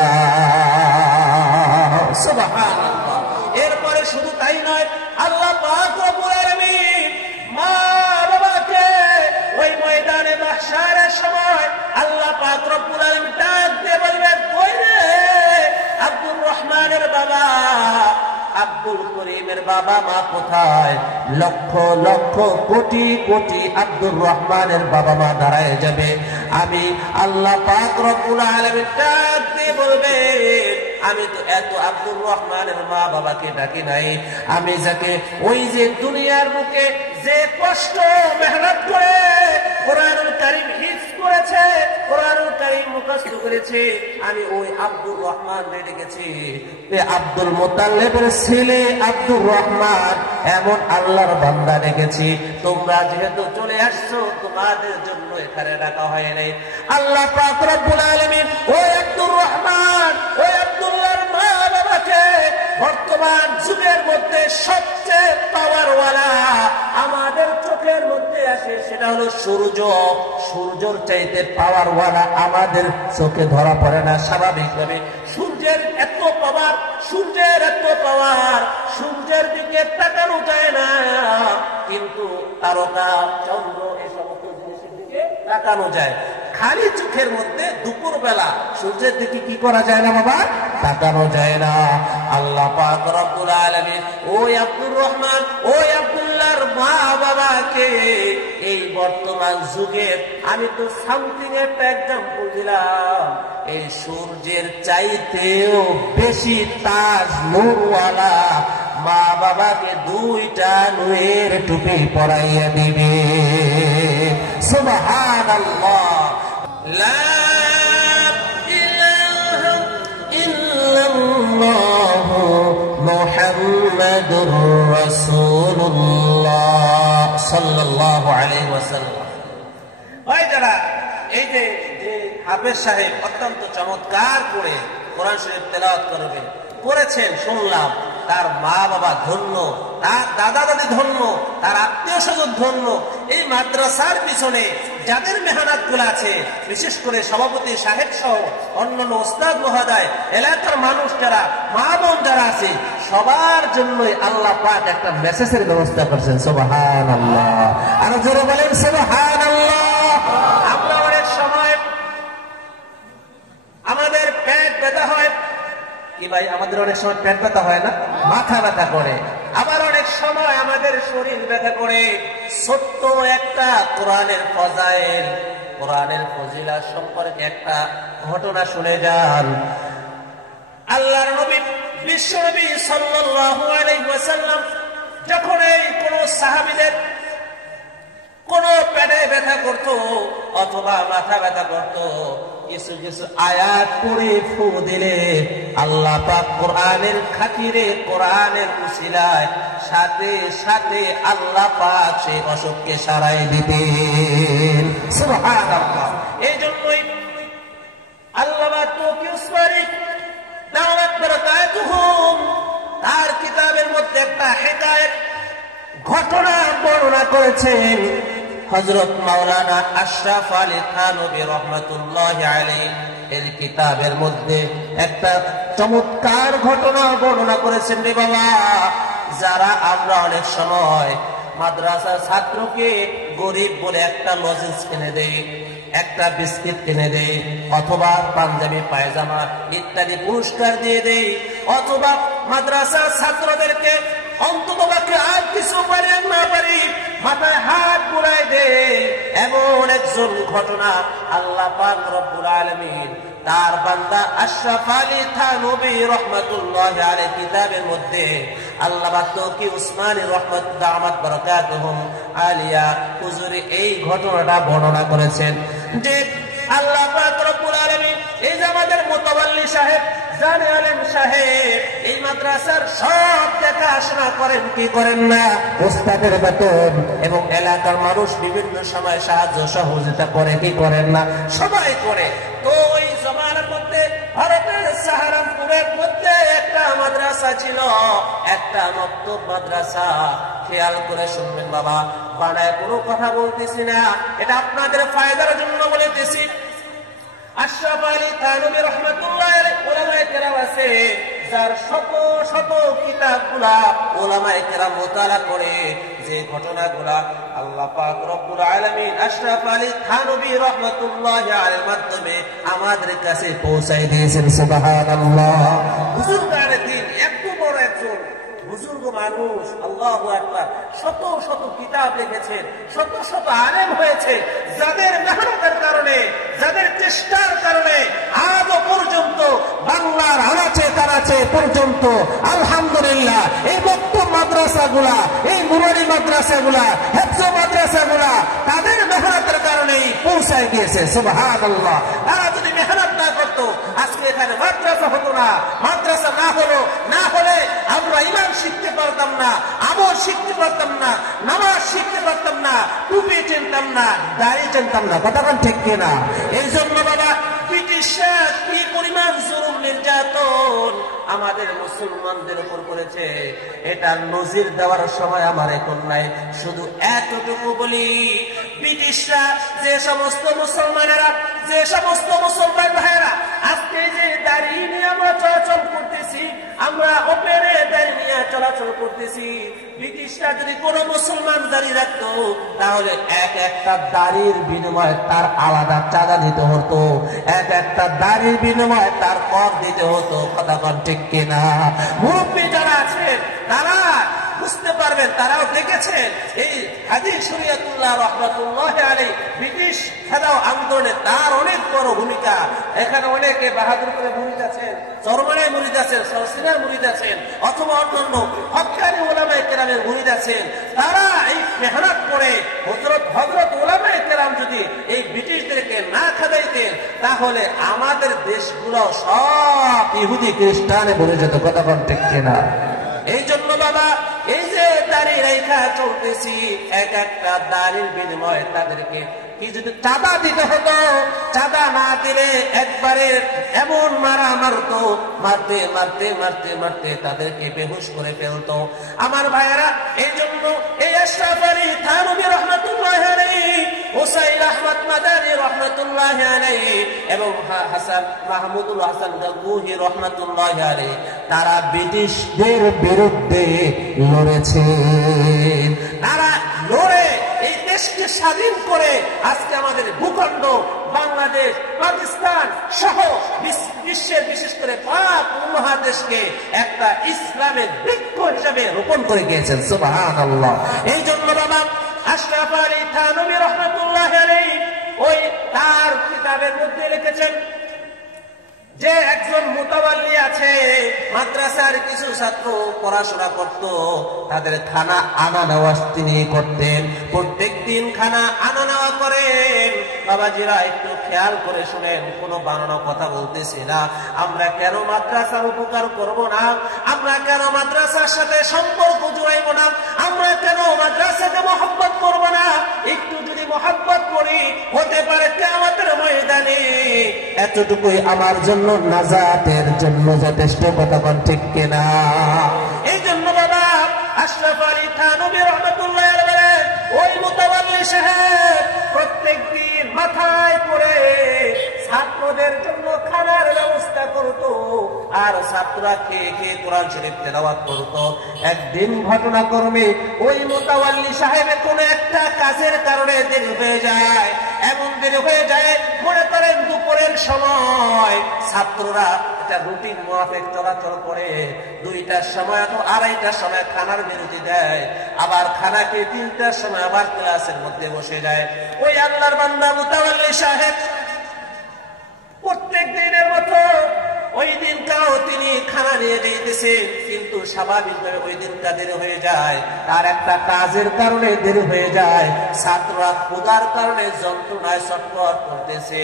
সুবহানাল্লাহ। এরপরে শুধু তাই নয়, আল্লাহ পাক রব্বুল আলামিন মা বাবাকে ওই ময়দানে মাহশারের সময় আল্লাহ পাক রব্বুল আলামিন ডাক দিয়ে বলবেন, কই রে আব্দুর রহমানের বাবা, আব্দুল করিমের বাবা মা কোথায়? লক্ষ লক্ষ কোটি কোটি আব্দুর রহমানের বাবা মা দাঁড়ায় যাবে। আমি আল্লাহ পাক রব্বুল আলামিন ডাক দিয়ে বলবেন, আমি তো এত আব্দুর রহমানের মা বাবাকে ডাকি নাই, আমি যাকে ওই যে দুনিয়ার বুকে যে কষ্ট মেহনত করে কোরআনুল কারীম হিফজ করেছে, কোরআনুল কারীম মুখস্থ করেছে, আমি ওই আব্দুর রহমান ডেকেছি। আব্দুল মুত্তালিবের ছেলে আব্দুর রহমান এমন আল্লাহর বান্দা ডেকেছি। তোমরা যেহেতু চলে আসছো, তোমাদের জন্য এখানে ডাকা হয় নাই। আল্লাহ পাক রব্বুল আলামিন ওই আব্দুর রহমান, ওই আব্দুল্লাহর মা বাবাকে বর্তমান যুগের মধ্যে সবচেয়ে পাওয়ারওয়ালা আমাদের চোখের মধ্যে আসে, সেটা হলো সূর্য। সূর্যর চাইতে পাওয়ারওয়ালা আমাদের চোখে ধরা পড়ে না স্বাভাবিকভাবে। সূর্যের এত পাওয়ার, সূর্যের এত পাওয়ার, সূর্যের দিকে তাকানো যায় না, কিন্তু তারকা চন্দ্র এই সমস্ত জিনিসের দিকে তাকানো যায়। খালি চোখের মধ্যে দুপুর বেলা সূর্যের দিকে কি করা যায় না বাবা? তাকানো যায় না। আল্লাহ পাক রব্বুল আলামিন ওই আব্দুর রহমান, ওই আব্দুল্লাহর মা বাবাকে এই বর্তমান যুগের, আমি তো সামথিং একটা এক্সাম্পল দিলাম, এই সূর্যের চাইতেও বেশি তাজ নূরওয়ালা মা বাবাকে দুইটা নূরের টুপি পরাইয়া দিবে। সুবহানাল্লাহ। লা ইলাহা ইল্লাল্লাহ মুহাম্মাদুর রাসূলুল্লাহ সাল্লাল্লাহু আলাইহি ওয়াসাল্লাম। ওই যারা এই যে হাফেজ সাহেব অত্যন্ত চমৎকার করে কোরআন শরীফ তেলাওয়াত করেছেন শুনলাম, তার মা বাবা ধন্য, তার দাদা দাদি ধন্য, তার আত্মীয় স্বজন ধন্য। এই মাদ্রাসার পিছনে যাদের মেহনত গুলো আছে, বিশেষ করে সভাপতি সাহেব সহ অন্যান্য ওস্তাদ মহোদয়, এলাকার মানুষ যারা, মা বোন যারা আছে, সবার জন্যই আল্লাহ পাক একটা মেসেজের ব্যবস্থা করছেন। সুবহানাল্লাহ। আর জোরে বলেন সুবহানাল্লাহ। আমরা অনেক সময় আমাদের পেট ব্যথা হয়, কি ভাই? আমাদের অনেক সময় পেট ব্যথা হয় না, মাথা ব্যথা করে, আবার অনেক সময় আমাদের শরীর ব্যথা করে। ছোট্ট একটা কোরআনের ফজাইল, কোরআনের ফজিলা সম্পর্কে একটা ঘটনা শুনে যান। আল্লাহর নবী বিশ্বনবী সাল্লাল্লাহু আলাইহি ওয়াসাল্লাম যখন এই কোন সাহাবীদের কোন পেটে ব্যথা করত অথবা মাথা ব্যথা করত, কিছু কিছু আয়াত পড়ে ফু দিলে আল্লাহ পাক কোরআনের খাতিরে, কোরআনের উসিলায় সাথে সাথে আল্লাহ পাক সেই অসুখকে সারাই দিতেন। সুবহানাল্লাহ। এই জন্যই আল্লামা তৌকি উসমানী দাওয়াত বারাকাতুহুম তার কিতাবের মধ্যে একটা হিকায়াত ঘটনা বর্ণনা করেছেন। হযরত মাওলানা আশরাফ আলী থানভী রাহমাতুল্লাহি আলাইহি এর কিতাবের মধ্যে একটা চমৎকার ঘটনা বর্ণনা করেছেন রে বাবা। যারা আমরা অনেক সময় মাদ্রাসার ছাত্রকে গরিব বলে একটা লজেন্স কিনে দেই, একটা বিস্কিট কিনে দেই, অথবা পাঞ্জাবি পায়জামা ইত্যাদি পুরস্কার দিয়ে দেই, অথবা মাদ্রাসার ছাত্রদেরকে অন্ততপক্ষে আর কিছু পারি আর না পারি মাথায় হাত বুলাই দেই। এমন একজন ঘটনা আল্লাহ পাক রব্বুল আলামিন তার বান্দা আশরাফ আলী থানভী রাহমাতুল্লাহি আলাইহি কিতাবের মধ্যে আল্লাহ বাকি উসমানী রহমত দামাত বারাকাতুহুম আলিয়া হুজুর এই ঘটনাটা বর্ণনা করেছেন যে আল্লাহ পাক রব্বুল আলামিন এই যে আমাদের মুতাওয়াল্লি সাহেব জানে আলেম সাহেব এই মাদ্রাসার সব দেখাশোনা করেন কি করেন না, ওস্তাদের বেতন এবং এলাকার মানুষ বিভিন্ন সময় সাহায্য সহযোগিতা করে কি করেন না, সবাই করে। তো ওই জমানার মধ্যে ভারতের সাহারানপুরের মধ্যে একটা মাদ্রাসা ছিল, একটা মক্তব মাদ্রাসা। খেয়াল করে শুনবেন বাবা, বানায় কোনো কথা বলতেছি না, এটা আপনাদের ফায়দার জন্য বলতেছি। আশরাফ আলী থানভী রাহমাতুল্লাহি আলাইহি উলামায়ে কেরাম আছে যার শত শত কিতাবগুলা উলামায়ে কেরাম মুতালা করে যে ঘটনাগুলা আল্লাহ পাক রব্বুল আলামিন আশরাফ আলী থানভী রাহমাতুল্লাহি আলাইহির মাধ্যমে আমাদের কাছে পৌঁছায় দিয়েছেন। সুবহানাল্লাহ। হুজুরগানে দিন এত বড় একজন বুজুর্গ মানুষ, আল্লাহু আকবার, শত শত কিতাব লিখেছেন, শত শত আলেম হয়েছে, যাদের মেহনতের কারণে, যাদের চেষ্টার কারণে আজও পর্যন্ত বাংলার আনাচে কানাচে পর্যন্ত আলহামদুলিল্লাহ এই বক্তব্য মাদ্রাসাগুলা, এই নুরানি মাদ্রাসাগুলা, হেফজ মাদ্রাসাগুলা তাদের মেহনতের কারণেই পৌঁছায় গিয়েছে। সুবহানাল্লাহ। তারা যদি মেহনত না করতো আজকে এখানে মাদ্রাসা হতো না। মাদ্রাসা না হলে আমরা ইমান শিখতে পারতাম না, আমল শিখতে পারতাম না, নামাজ শিখতে পারতাম না, টুপি চিনতাম না, দাড়ি চিনতাম না। কথা বলেন ঠিক কিনা? এই জন্য বাবা ব্রিটিশরা কি পরিমাণ জুলুম নির্যাতন আমাদের মুসলমানদের উপর করেছে, এটা নজির দেওয়ার সময় আমার এখন নাই। শুধু এতটুকু বলি, ব্রিটিশরা যে সমস্ত মুসলমানেরা, যে সমস্ত মুসলমান ভাইয়েরা আজকে যে দাড়ি নিয়ে আমরা চলাচল করতেছি, আমরা ওপেনে দাড়ি নিয়ে চলাচল করতেছি, ব্রিটিশরা যদি কোন মুসলমান দাঁড়িয়ে রাখতো তাহলে এক একটা দাড়ির বিনিময়ে তার আলাদা চাঁদা দিতে হতো, এক একটা দাড়ির বিনিময়ে তার কর দিতে হতো। কথা বল ঠিক কিনা? মুরব্বী যারা আছেন তারা বুঝতে পারবেন, তারাও দেখেছেন এই হাজী শরীয়তুল্লাহ রাহমাতুল্লাহি আলাইহি ব্রিটিশ খেদাও আন্দোলনে তার অনেক বড় ভূমিকা। এখানে অনেকে বাহাদুরপুরে মুরিদ আছেন, চরমনায় মুরিদ আছেন, সরসিনায় মুরিদ আছেন, অথবা অন্যান্য হক্কানি উলামায়ে কেরামের মুরিদ আছেন। তারা এই মেহনত করে হযরত উলামায়ে কেরাম যদি এই ব্রিটিশদেরকে না খেদাইতেন তাহলে আমাদের দেশগুলো সব ইহুদি খ্রিস্টানে ভরে যেত। কথা বল ঠিক কিনা? এই জন্য বাবা এই যে দাড়ি রেখা চলতেছি, এক একটা দাড়ির বিনিময়ে তাদেরকে কি যদি চাঁদা দিতে হতো, চাঁদা না দিলে একবারে এমন মারা মারতো, মারতে মারতে মারতে মারতে তাদেরকে বেহুশ করে ফেলতো। আমার ভাইয়েরা, এই জন্য এই আশরাফ আলী থানভী রাহমাতুল্লাহি আলাইহি, হুসাইন আহমদ মাদানী রাহমাতুল্লাহি আলাইহি এবং হাসান মাহমুদুল হাসান গাঙ্গুহি রাহমাতুল্লাহি আলাইহি তারা ব্রিটিশদের বিরুদ্ধে লড়েছে। তারা লড়ে এই দেশকে স্বাধীন করে আজকে আমাদের ভূখণ্ড বাংলাদেশ, পাকিস্তান সহ বিশ্বের বিশেষ করে পাক উপমহাদেশকে একটা ইসলামের বৃক্ষ হিসেবে রোপণ করে গিয়েছেন। সুবহানাল্লাহ। এই জন্য বাবা আশরাফ আলী থানভী রাহমাতুল্লাহি আলাইহি ওই তার কিতাবের মধ্যে লিখেছেন যে একজন মুতাওয়াল্লি আছে, মাদ্রাসার কিছু ছাত্র পড়াশোনা করত, তাদের খানা আনা নেওয়া তিনি করতেন, প্রত্যেক দিন খানা আনা নেওয়া করেন। বাবাজিরা একটু খেয়াল করে শুনেন, কোনো বানানো কথা বলতেছি না। আমরা কেন মাদ্রাসার উপকার করব না? আমরা কেন মাদ্রাসার সাথে সম্পর্ক জুড়াইব না? আমরা কেন মাদ্রাসাকে মহব্বত করব না? একটু যদি মহব্বত করি, হতে পারে কিয়ামতের ময়দানে এতটুকুই আমার জন্য নাজাতের জন্য যথেষ্ট। কথা বল ঠিক কিনা? এই জন্য বাবা আশরাফ আলী থানভী রাহমাতুল্লাহি আলাইহি ওই মুতাওয়াল্লি মোতাওয়াল্লি সাহেব প্রত্যেকদিন মাথায় করে ছাত্রদের জন্য খানার ব্যবস্থা করতো, আর ছাত্ররা খেয়ে খেয়ে কোরআন শরীফ তেলাওয়াত করতো। একদিন ঘটনাক্রমে ওই মোতাওয়াল্লি সাহেবের কোন একটা কাজের কারণে দেরি হয়ে যায়। এমন দেরি হয়ে যায়, মনে করেন দুপুরের সময় ছাত্ররা এটা রুটিন মোয়াফেক চলাচল করে, 2টার সময় অথবা 2:30টার সময় খানার বিরতি দেয়, আবার খানা খেয়ে 3টার সময় আবার ক্লাসের মধ্যে বসে যায়। ওই আল্লাহর বান্দা মোতাওয়াল্লি সাহেব প্রত্যেক দিনের মতো ওই দিনটাও তিনি খানা নিয়ে যেতেছেন, কিন্তু স্বাভাবিকভাবে ওই দিনটা দেরি হয়ে যায়। তার একটা কাজের কারণে দেরি হয়ে যায়, ছাত্ররা ক্ষুধার কারণে যন্ত্রণায় ছটফট করতেছে।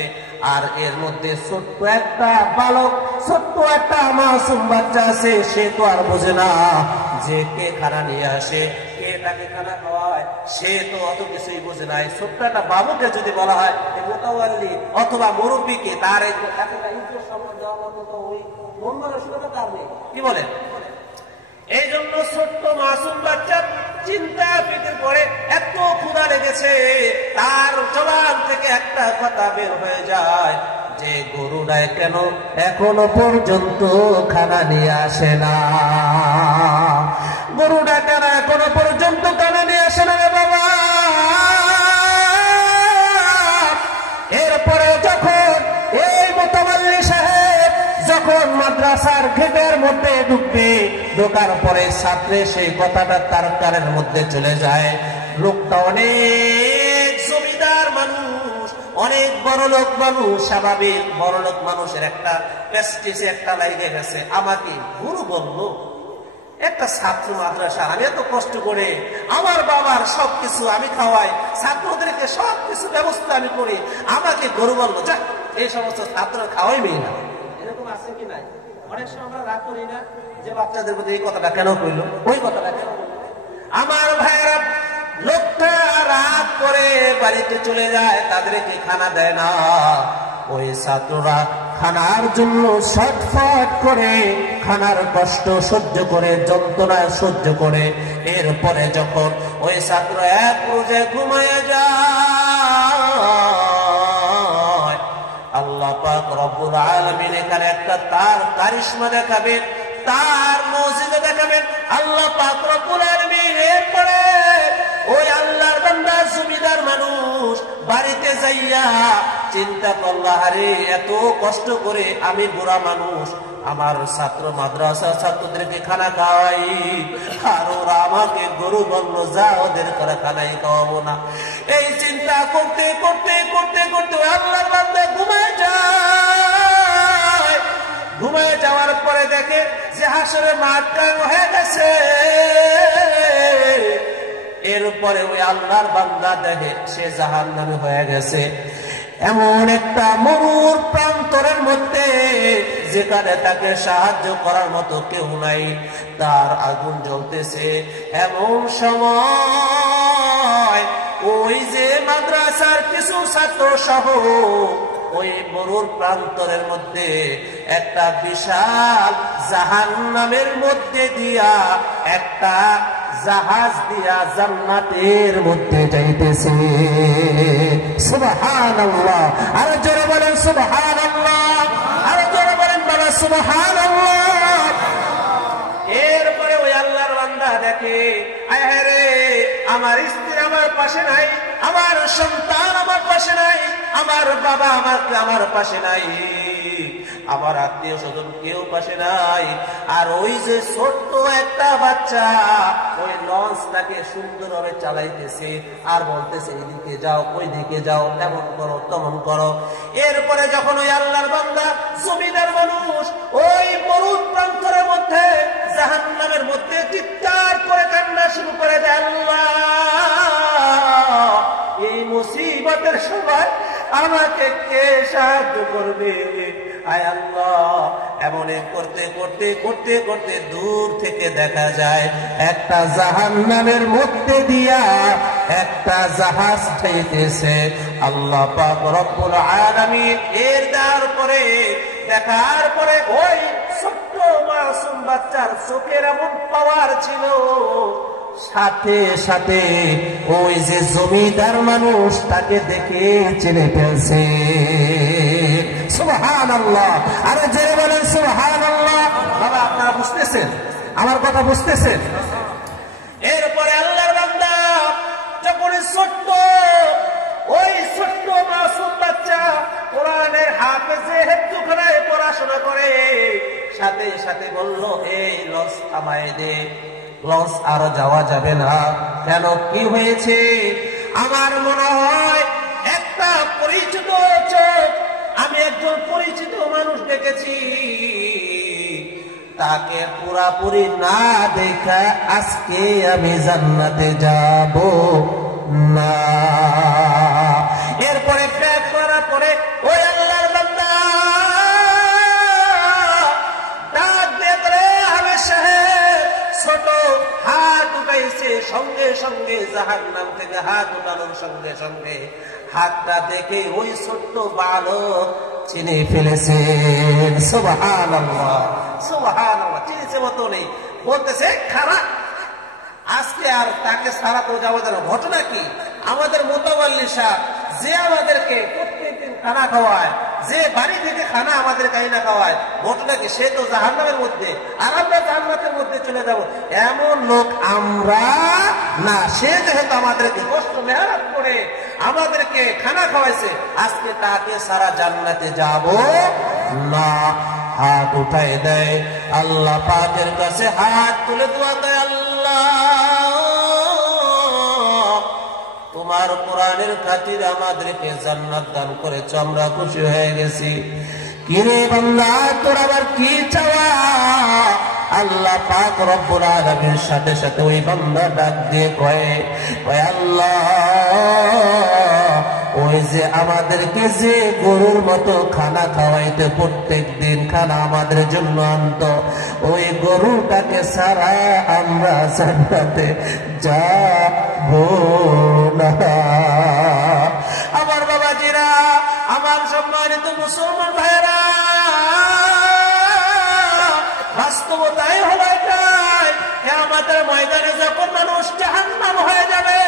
আর এর মধ্যে ছোট্ট একটা বালক, ছোট্ট একটা মাসুম বাচ্চা আছে, সে তো আর বোঝে না যে কে খানা নিয়ে আসে, কে তাকে খানা খাওয়ায়, সে তো অত কিছুই বোঝে না। ছোট্ট একটা বাবুকে যদি বলা হয় মোতাওয়াল্লি অথবা মুরব্বীকে, তার কি বলে? এই জন্য ছোট্ট মাসুম বাচ্চা চিন্তা ফিকির করে, এত ক্ষুধা লেগেছে, তার জবান থেকে একটা কথা বের হয়ে যায় যে গরুটায় কেন এখনো পর্যন্ত খানা নিয়ে আসে না, গরুটা কেন এখনো পর্যন্ত খানা নিয়ে আসে না রে বাবা। এরপরে যখন এই মোতাওয়াল্লি সাহেব যখন মাদ্রাসার গেটের মধ্যে ঢুকবে, ঢোকার পরে ছাত্রে সেই কথাটা তার কানের মধ্যে চলে যায়। লোকটা অনেক জমিদার মানুষ, অনেক বড় লোক মানুষ, স্বাভাবিক বড় লোক মানুষের একটা প্রেস্টিজে একটা লাইনে গেছে। আমাকে গুরু বললো, একটা ছাত্র মাদ্রাসা, আমি এত কষ্ট করে আমার বাবার সবকিছু আমি খাওয়াই, ছাত্রদেরকে সবকিছু ব্যবস্থা আমি করি, আমাকে গরু বললো, যা এই সমস্ত ছাত্র খাওয়াইবেই না। এরকম আছে কি নাই? অনেক সময় আমরা রাগ করি না যে বাচ্চাদের মধ্যে এই কথাটা কেন কইলো, ওই কথাটা কেন বললো। আমার ভাইয়েরা, লোকটা রাগ করে বাড়িতে চলে যায়, তাদেরকে খানা দেয় না। ওই ছাত্ররা খানার জন্য ছটফট করে, খানার কষ্ট সহ্য করে, যন্ত্রণা সহ্য করে। এরপরে যখন ওই ছাত্র এক রোজে ঘুমায় যায়, আল্লাহ পাক রব্বুল আলামিন এখানে একটা তার কারিশমা দেখাবেন, তার মুজিজা দেখাবেন আল্লাহ পাক রব্বুল আলামিন। এরপরে ওই আল্লাহর বান্দা জমিদার মানুষ বাড়িতে যাইয়া চিন্তা করলা, আরে এত কষ্ট করে আমি বুড়া মানুষ, আমার ছাত্র মাদ্রাসার ছাত্রদেরকে খানা খাওয়াই, আর ওরা আমাকে গরু বললো, যা ওদের করে খানাই খাওয়াবো না। এই চিন্তা করতে করতে করতে করতে আল্লাহর বান্দা ঘুমায় যায়। ঘুমায় যাওয়ার পরে দেখে যে হাসরের মাঠ কায়েম হয়ে গেছে। এরপরে ওই আল্লাহর বান্দা দেখে সে জাহান্নামী হয়ে গেছে, এমন একটা মরুর প্রান্তরের মধ্যে যেখানে তাকে সাহায্য করার মতো কেউ নাই, তার আগুন জ্বলতেছে। এমন সময় ওই যে মাদ্রাসার কিছু ছাত্র সহ ওই মরুর প্রান্তরের মধ্যে একটা বিশাল জাহান্নামের মধ্যে দিয়া একটা জাহাজ দিয়া জান্নাতের মধ্যে যাইতেছে। সুবহানাল্লাহ, আরো জোরে বলেন সুবহানাল্লাহ, আরো জোরে বলেন বাবা সুবহানাল্লাহ। এরপরে ওই আল্লাহর বান্দা দেখে, আয় রে, আমার স্ত্রী আমার পাশে নাই, আমার সন্তান আমার পাশে নাই, আমার বাবা আমার পাশে নাই, আমার আত্মীয় স্বজন কেউ পাশে নাই। আর ওই যে ছোট্ট একটা বাচ্চা ওই লঞ্চটাকে সুন্দরভাবে চালাইতেছে আর বলতেছে এইদিকে যাও, ওই দিকে যাও, এমন করো, তেমন করো। এরপরে যখন ওই আল্লাহর বান্দা জমিদার মানুষ ওই মরুদ প্রান্তরের মধ্যে জাহান্নামের মধ্যে চিৎকার করে কান্না শুরু করে দেয়, আল্লাহ এই মুসিবতের সময় আমাকে কে সাহায্য করবে? আয় আল্লাহ। এমন করতে করতে করতে করতে দূর থেকে দেখা যায় একটা জাহান্নামের মধ্যে দিয়া একটা জাহাজ যাইতেছে। আল্লাহ পাক রব্বুল আলামিন এর দেখার পরে ওই ছোট্ট মাসুম বাচ্চার চোখের এমন পাওয়ার ছিল, সাথে সাথে ওই যে জমিদার মানুষ তাকে দেখে চিনে ফেলছে। সুবহানাল্লাহ, আরে জোরে বলেন সুবহানাল্লাহ। বাবা আপনারা বুঝতেছেন আমার কথা, বুঝতেছেন? এরপরে আল্লাহর বান্দা যখন ওই ছোট্ট মাসুম বাচ্চা কোরআনের হাফেজে হেফজখানায় পড়াশোনা করে, সাথে সাথে বলল, এই লঞ্চ থামায় দে, লঞ্চ আর যাওয়া যাবে না। কেন, কি হয়েছে? আমার মনে হয় একটা পরিচিত চোখ, আমি একজন পরিচিত মানুষ দেখেছি, তাকে পুরাপুরি না দেখা আজকে আমি জান্নাতে যাব না। এরপরে ত্যাগ করার পরে ওই আল্লাহর বান্দা ডাক দিয়ে করে, হবে সাহেব, ছোট হাত উঠাইছে, সঙ্গে সঙ্গে জাহান্নাম থেকে হাত উঠানোর সঙ্গে সঙ্গে হাতটা দেখে ওই ছোট্ট বালক চিনে ফেলেছেন। সুবহানাল্লাহ, সুবহানাল্লাহ। চিনেছে মতো নেই, বলতেছে খারাপ, আজকে আর তাকে সারা তো যাওয়া যাবে। ঘটনা কি? আমাদের মোতাবাল্লি সাহেব যে আমাদেরকে প্রত্যেকদিন খানা খাওয়ায়, যে বাড়ি থেকে খানা আমাদের কাইনা খাওয়ায়, ঘটনা কি? সে তো জাহান্নামের মধ্যে, আর আমরা জান্নাতের মধ্যে চলে যাব, এমন লোক আমরা না। সে যেহেতু আমাদেরকে কষ্ট মেহনত করে আমাদেরকে খানা খাওয়াইছে, আজকে তাকে সারা জান্নাতে যাব না। হাত উঠাই দেয়, আল্লাহ পাকের কাছে হাত তুলে দোয়া দেয়, আল্লাহ তোমার কোরআনের খাতিরে আমাদেরকে জান্নাত দান করেছ, আমরা খুশি হয়ে গেছি। কিরে বান্দা, তোর আবার কি চাওয়া? আল্লাহ পাক রব্বুল আলামিনের সাথে সাথে ওই বান্দা ডাক দিয়ে কয়, আল্লাহ ওই যে আমাদেরকে যে গরুর মতো খানা খাওয়াইতে, প্রত্যেক দিন খানা আমাদের জন্য আনত, ওই গরুটাকে ছাড়া আমরা জান্নাতে যাব না। আমার বাবাজিরা, আমার সম্মানিত মুসলমান ভাইয়েরা, বাস্তবতাই হলো এটাই। কিয়ামতের ময়দানে যখন মানুষ জাহান্নাম হয়ে যাবে,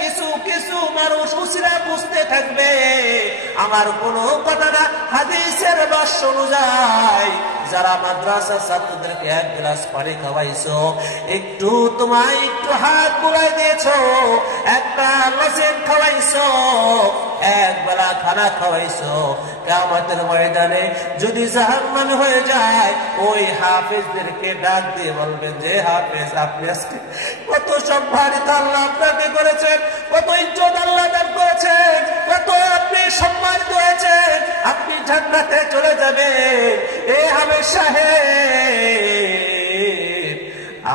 কিছু কিছু মানুষ উসিলা বুঝতে থাকবে, আমার কোন কথা না, হাদিসের ভাষ্য অনুযায়ী যারা মাদ্রাসা ছাত্রদেরকে এক গ্লাস পানি খাওয়াইছো, একটু তোমায় একটু হাত বুলাই দিয়েছো, একটা লজেন খাওয়াইছো, এক বেলা খানা খাওয়াইছো, কিয়ামতের ময়দানে যদি জাহান্নাম হয়ে যায়, ওই হাফেজদেরকে ডাক দিয়ে বলবেন যে হাফেজ, আপনি আজকে কত সম্মানিত আল্লাহ আপনাকে করেছেন, কত ইজ্জত আল্লাহ দান করেছেন, কত আপনি সম্মানিত হয়েছেন, আপনি জান্নাতে চলে যাবেন। এ হাফেজ সাহেব,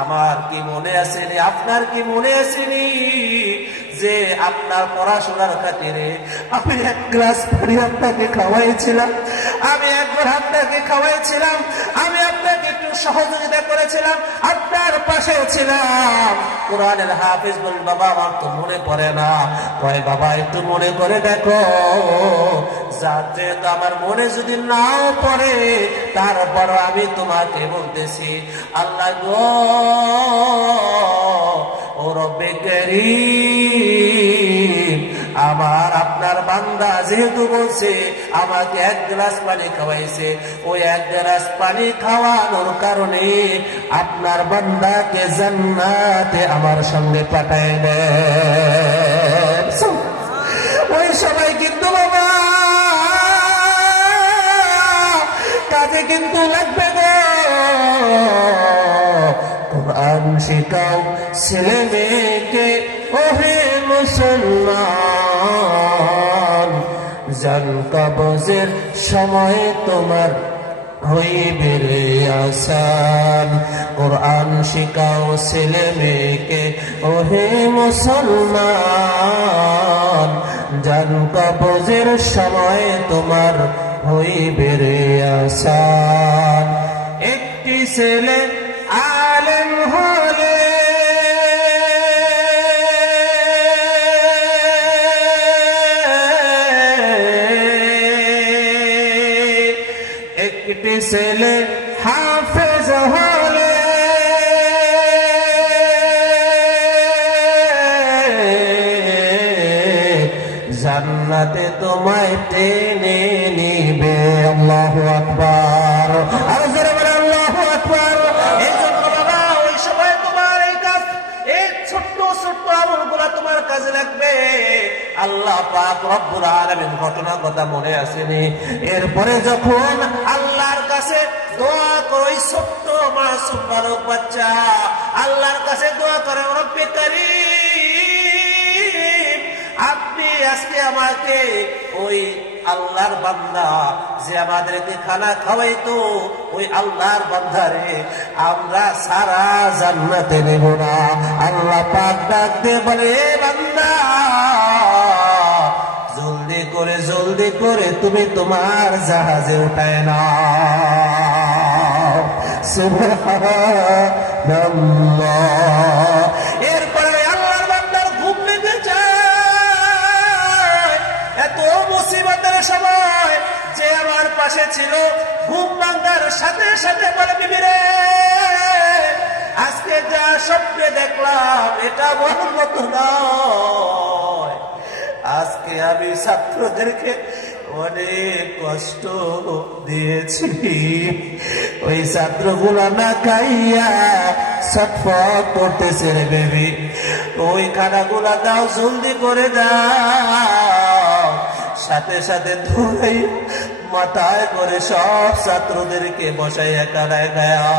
আমার কি মনে আসেনি, আপনার কি মনে আসেনি যে আপনার পড়াশোনার খাতিরে আমি এক গ্লাস পানি আপনাকে খাওয়াইছিলাম, আমি একবার আপনাকে খাওয়াইছিলাম, আমি আপনাকে একটু সহযোগিতা করেছিলাম, আপনার পাশে ছিলাম। কোরআনের হাফেজ বলেন, বাবা আমার তো মনে পড়ে না। কয়, বাবা একটু মনে করে দেখো, যাতে আমার মনে যদি নাও পড়ে, তারপর আমি তোমাকে বলতেছি, আল্লাহ গো, ও রব্বে কারীম, আমার আপনার বান্দা যেহেতু বলছে আমাকে এক গ্লাস পানি খাওয়াইছে, ওই এক গ্লাস পানি খাওয়ানোর কারণে আপনার বান্দাকে জান্নাতে আমার সঙ্গে পাঠায় দেন। ওই সবাই কিন্তু বাবা কাজে কিন্তু লাগবে গো। কোরআন শিখাও ছেলে মেয়েকে, ওহে মুসলমান, জান কবজের সময় তোমার হইবে রে আসান। কোরআন শিখাও ছেলে মেয়েকে, ওহে মুসলমান, জান কবজের সময় তোমার হইবে রে আসান। একটি ছেলে আলেম হলে একটি ছেলে হাফেজ হলে জান্নাতে তোমায় টেনে নিবে। আল্লাহু আকবার, আর জোরে বলে আল্লাহু আকবার। এই জন্য বাবা ওই সময় তোমার এই কাজ, এই ছোট্ট ছোট্ট আমলগুলো তোমার কাজে লাগবে। আল্লাহ পাক রব্বুল আলামিন ঘটনা কথা মনে আসেনি। এরপরে যখন আল্লাহর কাছে দোয়া করে, ছোট্ট মাসুম বালক বাচ্চা আল্লাহর কাছে দোয়া করে, রব্বে কারীম আপনি আজকে আমাকে ওই আল্লাহর বান্দা যে আমাদেরকে খানা খাওয়াইতো, ওই আল্লাহর বান্দারে আমরা সারা জান্নাতে নেব না। আল্লাহ পাক ডাক দিয়ে বলে, বান্দা জলদি করে তুমি তোমার জাহাজে উঠায় না। সুবহানাল্লাহ। এরপরে আল্লাহর বান্দার ঘুম ভেঙে যায়। এত মুসিবতের সময় যে আমার পাশে ছিল, ঘুম ভাঙার সাথে সাথে বলে, বিবি রে আজকে যা স্বপ্নে দেখলাম এটা বলার মতো নয়। আজকে আমি ছাত্রদেরকে অনেক কষ্ট দিয়েছি। ওই ছাত্রগুলো না খাইয়া ছটফট করতেছে রে বেবি, ওই খানাগুলা দাও, জলদি করে দাও। সাথে সাথে ধরে মাথায় করে সব ছাত্রদেরকে বসাইয়া কানায় গায়া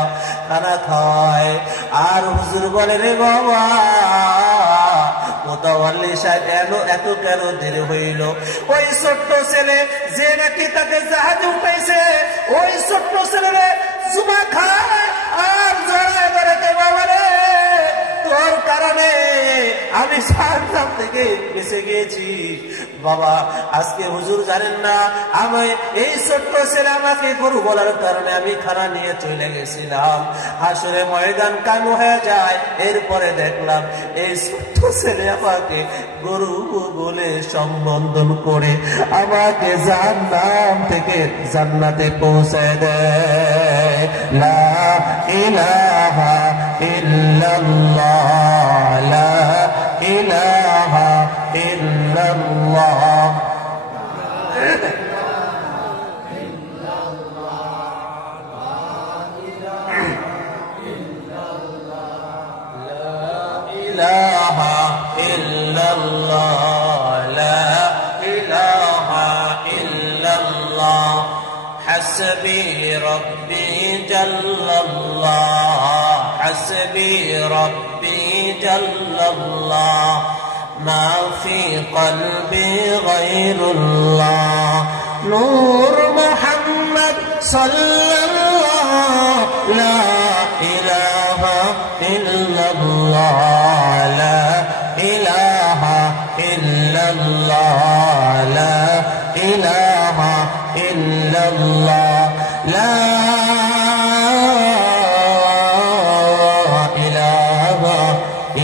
খানা খাওয়ায়। আর হুজুর বলে, রে বাবা মোতাওয়াল্লি সাহেব এত কেন দেরি হইল? ওই ছোট্ট ছেলে যে নাকি তাকে জাহাজে উঠাইছে, ওই ছোট্ট ছেলে জুমা খায় আর জড়ায় বেড়াতে, বাবা রে তোর কারণে আমি জাহান্নাম থেকে বেঁচে গিয়েছি। বাবা আজকে হুজুর জানেন না, আমি এই ছোট্ট ছেলে আমাকে গরু বলার কারণে আমি খানা নিয়ে চলে গেছিলাম, হাসরে ময়দান কানু হয়ে যায়। এরপরে দেখলাম এই ছোট্ট ছেলে আমাকে গরু বলে সম্বোধন করে আমাকে জাহান্নাম থেকে জান্নাতে পৌঁছায় দেয়। লা ইলাহা ইল্লাল্লাহ, লা ইলাহা ইল্লাল্লাহ। حسبي ربي جل الله، حسبي ربي جل الله، ما في قلبي غير الله، نور محمد صلى الله، لا إله إلا الله، لا إله إلا الله، لا إله إلا الله، لا إله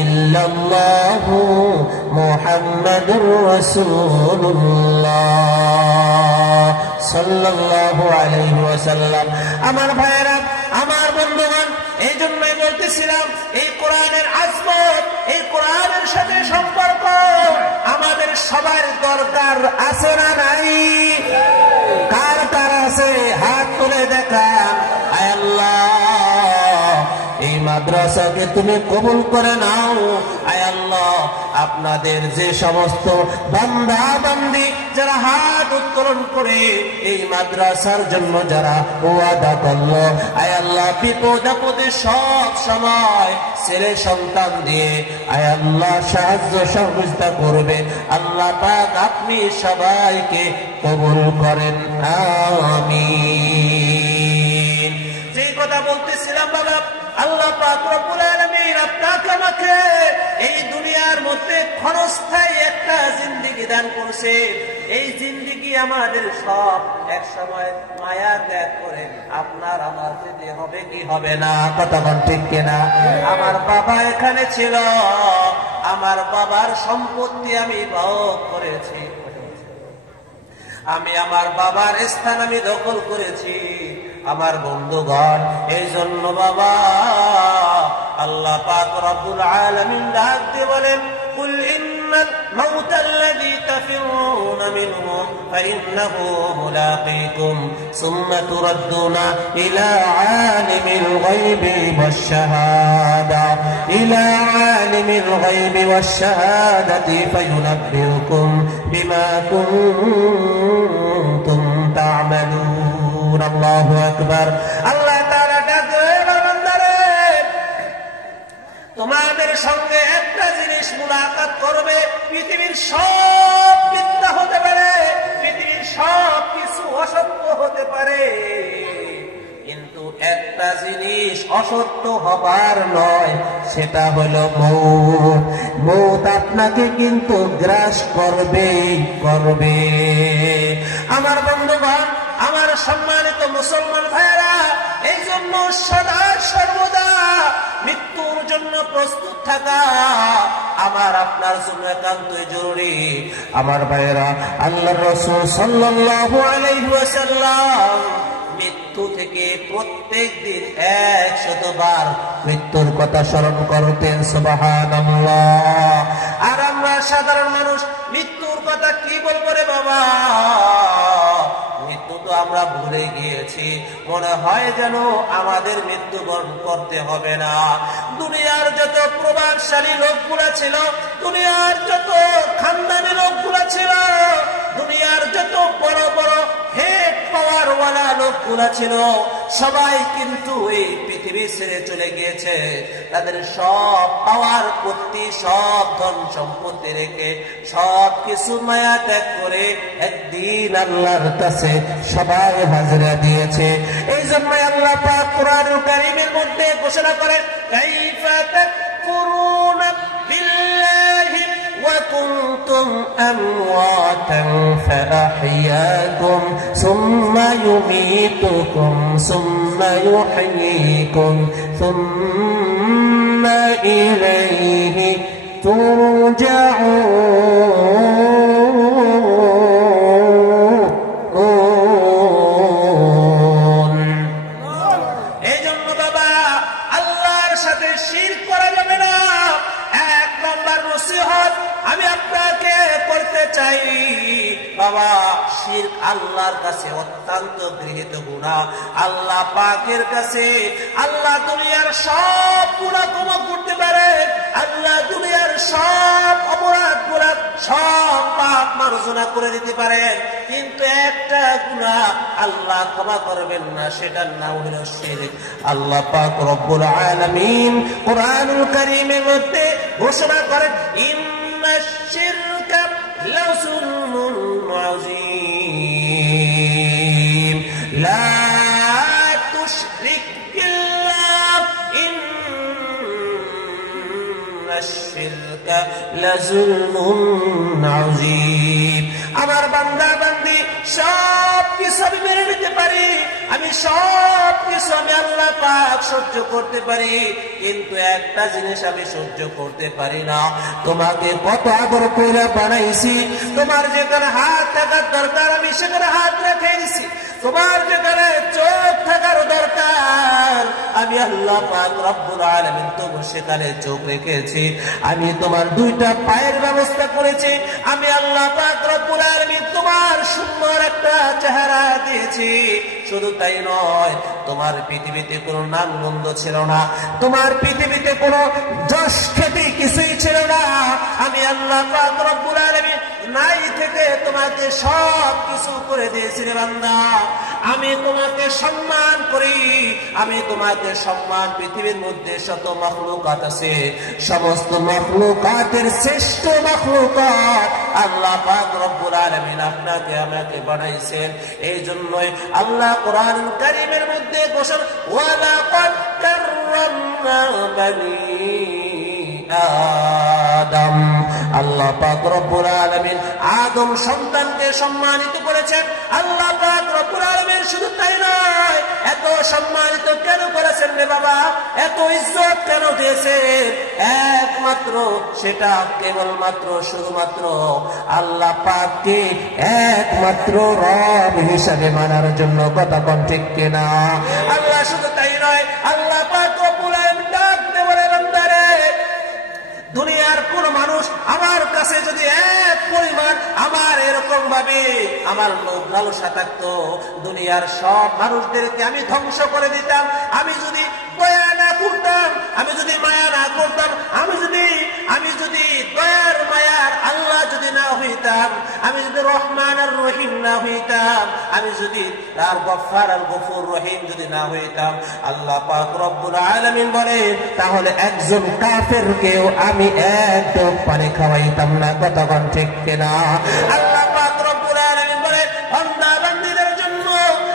إلا الله، محمد رسول الله صلى الله عليه وسلم। আমার ভাইয়েরা, আমার বন্ধুগণ, এই জন্যই বলতেছিলাম এই কোরআনের আজমত, এই কোরআনের সাথে সম্পর্ক আমাদের সবার দরকার আছে না নাই? কার কার আছে হাত তুলে দেখান। আয় আল্লাহ এই মাদ্রাসাকে তুমি কবুল করে নাও। আয় আল্লাহ আপনাদের যে সমস্ত বান্দা বান্দি যারা হাত উত্তোলন করে এই মাদ্রাসার জন্য যারা ওয়াদা করলো, আয় আল্লাহ বিপদ আপদে সব সময় ছেলে সন্তান দিয়ে আয় আল্লাহ সাহায্য সহযোগিতা করবে, আল্লাহ পাক আপনি সবাইকে কবুল করেন, আমিন। যে কথা বলতেছিলাম বাবা, আল্লাহ পাক রব্বুল আলামিন আপনাকে আমাকে এই দুনিয়ার মধ্যে ক্ষণস্থায়ী একটা জিন্দেগি দান করছে। এই জিন্দেগি আমাদের সব এক সময় মায়া ত্যাগ করে আপনার আমার যেতে হবে কি হবে না? কথা বল ঠিক কিনা? আমার বাবা এখানে ছিল, আমার বাবার সম্পত্তি আমি ভোগ করেছি, আমি আমার বাবার স্থান আমি দখল করেছি। আমার বন্ধুগণ, এই জন্য বাবা আল্লাহ পাক রব্বুল আলামিন ডাক দিয়ে বলেন, কুল ইন্নাল মাউতাল্লাযী تفرون منهم فإنه ملاقيكم ثم تردون إلى عالم الغيب والشهادة فينبئكم بما كنتم تعملون الله أكبر الله تعالى তোমাদের সঙ্গে একটা জিনিস মুলাকাত করবে পৃথিবীর সব মিথ্যা হতে পারে পৃথিবীর সব কিছু অসত্য হতে পারে কিন্তু একটা জিনিস অসত্য হবার নয় সেটা হলো মৌত আপনাকে কিন্তু গ্রাস করবে আমার বন্ধুগণ আমার সম্মানিত মুসলমান ভাইরা এই জন্য সদা সর্বদা মৃত্যুর জন্য প্রস্তুত থাকা আমার আপনার জন্য একান্তই জরুরি আমার ভাইরা আল্লাহর রাসূল সাল্লাল্লাহু আলাইহি ওয়াসাল্লাম মৃত্যু থেকে প্রত্যেক দিন 100 বার মৃত্যুর কথা স্মরণ করতেন সুবহানাল্লাহ আর আমরা সাধারণ মানুষ মৃত্যুর কথা কি বলবো রে বাবা মৃত্যু তো আমরা ভুলে গিয়েছি মনে হয় যেন আমাদের মৃত্যুবরণ করতে হবে না দুনিয়ার যত প্রভাবশালী লোকগুলা ছিল দুনিয়ার যত খানদানি লোকগুলা ছিল দুনিয়ার যত বড় বড় হেড পাওয়ার ওয়ালা লোকগুলা ছিল সবাই কিন্তু এই পৃথিবী ছেড়ে চলে গিয়েছে তাদের সব পাওয়ার প্রতি সব ধন সম্পত্তি রেখে সব কিছু মায়া ত্যাগ করে একদিন আল্লাহর কাছে সবাই হাজিরা দিয়েছে এই জন্য আল্লাহ পাক কোরআনুল কারীমের মধ্যে ঘোষণা করেন কাইফা তাকফুরুনা বিল্লাহি ওয়া কুনতুম আমওয়াতান ফাআহইয়াকুম সুম্মা ইউমীতুকুম সুম্মা ইউহয়ীকুম সুম্মা ইলাইহি তুরজাউন এই জন্য বাবা আল্লাহর সাথে শিরক করা যাবে না এক নম্বর নসিহত আমি আপনাকে করতে চাই বাবা শিরক আল্লাহর কাছে অত্যন্ত গৃহীত গুনাহ আল্লাহ পাকের কাছে আল্লাহ দুনিয়ার সব গুনাহ ক্ষমা করতে পারে আল্লাহ দুনিয়ার সব অপরাধগুলো সব পাপ মার্জনা করে দিতে পারেন কিন্তু একটা গুনাহ আল্লাহ ক্ষমা করবেন না সেটার নাম হলো শিরক আল্লাহ পাক রব্বুল আলামিন কোরআনুল কারীমের মধ্যে ঘোষণা করেন ইন্নাশ শিরকা লাযুলমুন আযীম লা তুশরিক বিল্লাহ ইন্নাশ শিরকা লাযুলমুন আযীম আমার বান্দা বান্দি সব কিছু আমি মেনে নিতে পারি আমি সব কিছু আমি আল্লাহ পাক সহ্য করতে পারি কিন্তু একটা জিনিস আমি সহ্য করতে পারি না তোমাকে কত আদর করে বানাইছি তোমার যেখানে হাত থাকার দরকার আমি সেখানে হাত রেখে দিছি তোমার যেখানে চোখ থাকার দরকার আমি আল্লাহ পাক রব্বুল আলামিন তবু সেখানে চোখ রেখেছি আমি তোমার দুইটা পায়ের ব্যবস্থা করেছি আমি আল্লাহ পাক রব্বুল আলামিন তোমার সুন্দর একটা চেহারা দিয়েছি শুধু তাই নয় তোমার পৃথিবীতে কোনো নামগন্ধ ছিল না তোমার পৃথিবীতে কোনো যশ খ্যাতি কিছুই ছিল না আমি আল্লাহ পাক রব্বুল আলামিন নাই থেকে তোমাকে সব কিছু করে দিয়েছি রে বান্দা আমি তোমাকে সম্মান করি আমি তোমাকে সম্মান পৃথিবীর মধ্যে শত মাখলুকাত আছে সমস্ত মাখলুকাতের শ্রেষ্ঠ মাখলুকাত আল্লাহ পাক রব্বুল আলামিন আপনাকে আমাকে বানাইছেন এই জন্যই আল্লাহ কোরআনুল কারীমের মধ্যে ঘোষণা ওয়ালাকাদ কাররামনা বানি আদম আল্লাহ পাক রব্বুল আলামিন আদম সন্তানকে সম্মানিত করেছেন আল্লাহ পাক রব্বুল আলামিন শুধু তাই নয় এত সম্মানিত কেন করেছেন রে বাবা এত ইজ্জত কেন দিয়েছেন একমাত্র সেটা কেবলমাত্র শুধুমাত্র আল্লাহ পাককে একমাত্র রব হিসাবে মানার জন্য কথা কোন ঠিক কিনা আল্লাহ শুধু তাই নয় আল্লাহ পাক রব্বুল আলামিন ডাকতে বলে বান্দারে দুনিয়ার কোন মানুষ আমার কাছে যদি 1 পরিমাণ আমার এরকম ভাবে আমার লোভ লালসা থাকতো, দুনিয়ার সব মানুষদেরকে আমি ধ্বংস করে দিতাম। আমি যদি দয়া না করতাম, আমি যদি মায়া না করতাম, আমি যদি দয়ার মায়ার আল্লাহ যদি না হইতাম, আমি যদি রহমান আর রহিম না হইতাম, আমি যদি তার গফফার আর গফুর রহিম যদি না হইতাম, আল্লাহ পাক রব্বুল আলামিন বলে তাহলে একজন কাফেরকেও আমি একদম পানি খাওয়াইতাম না। কতক্ষণ ঠিক কিনা? আল্লাহ পাক রব্বুল আলামিন বলে বান্দা বান্দীদের জন্য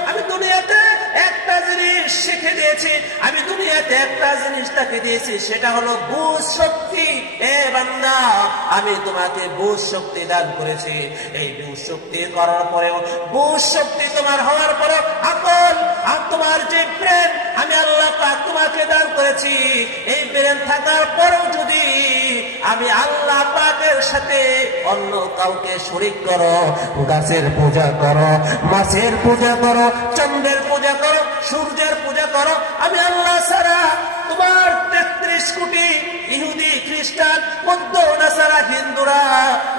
আমি দুনিয়াতে একটা জিনিস শিখে দিয়েছি, আমি দুনিয়াতে একটা জিনিস তাকে দিয়েছি, সেটা হলো বুঝ শক্তি। এ বান্দা, আমি তোমাকে বুঝ শক্তি দান করেছি। এই বুঝ শক্তি করার পরেও, বুঝ শক্তি তোমার হওয়ার পরেও আকল আর তোমার যে ব্রেন আমি আল্লাহ পাক তোমাকে দান করেছি, এই ব্রেন থাকার পরেও যদি আমি আল্লাহ পাকের সাথে অন্য কাউকে শরীক করো, গাছের পূজা করো, মাছের পূজা করো, চন্দ্রের পূজা করো, সূর্যের পূজা করো, আমি আল্লাহ ছাড়া তোমার 33 কোটি ইহুদি খ্রিস্টান বৌদ্ধ নাসারা হিন্দুরা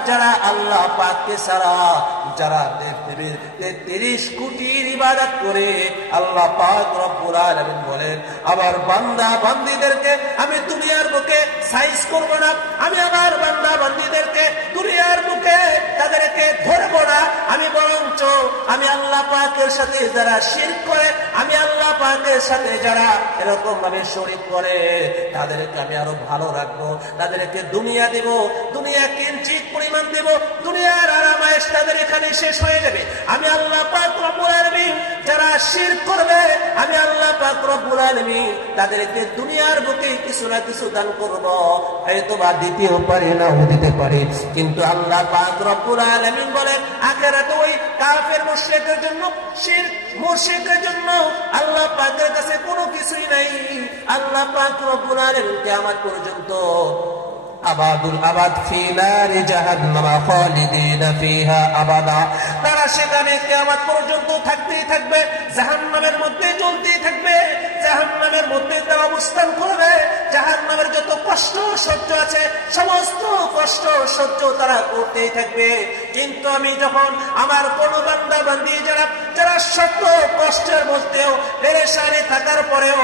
যারা আল্লাহ পাককে ছাড়া যারা 33 কোটির ইবাদত করে, আল্লাহ পাক রব্বুল আলামিন বলেন আমার বান্দা বান্দীদেরকে আমি দুনিয়ার বুকে সাইজ করব না, আমি আমার বান্দা বান্দীদেরকে দুনিয়ার বুকে তাদেরকে ধরব না, আমি বরঞ্চ আমি আল্লাহ পাকের সাথে যারা শিরক করে, আমি আল্লাহ পাকের সাথে যারা এরকম ভাবে শরীক করে, তাদেরকে আমি আরো ভালো রাখবো, তাদেরকে দুনিয়া দেব, দুনিয়া কিঞ্চিত পরিমাণ দেব, দুনিয়ার আরামায়েশ তাদের এখানে শেষ হয়ে যাবে। আমি আল্লাহ পাক রব্বুল আলামিন যারা শিরক করবে, আমি আল্লাহ পাক রব্বুল আলামিন তাদেরকে দুনিয়ার বুকে কিছু না কিছু দান করব। হয়তো বা দিতেও পারে, নাও দিতে পারে, কিন্তু আল্লাহ পাক রব্বুল আলামিন বলেন আখিরাতে ওই কাফের মুশরিকের জন্য, শিরক মুশরিকের জন্য আল্লাহ পাকের কাছে কোনো কিছুই নাই। আল্লাহ পাক রব্বুল আলামিন কিয়ামত পর্যন্ত আবাদুল আবাদ ফি নারি জাহান্নাম খালিদিনা ফিহা আবাদা, তারা সেখানে কিয়ামত পর্যন্ত থাকতেই থাকবে, জাহান্নামের মধ্যে জ্বলতেই থাকবে, জাহান্নামের মধ্যে তারা অবস্থান করবে। জাহান্নামের যত কষ্ট সহ্য আছে সমস্ত কষ্ট সহ্য তারা করতেই থাকবে। কিন্তু আমি যখন আমার কোন বান্দা বান্দী যারা শত কষ্টের মধ্যেও পেরেশানি থাকার পরেও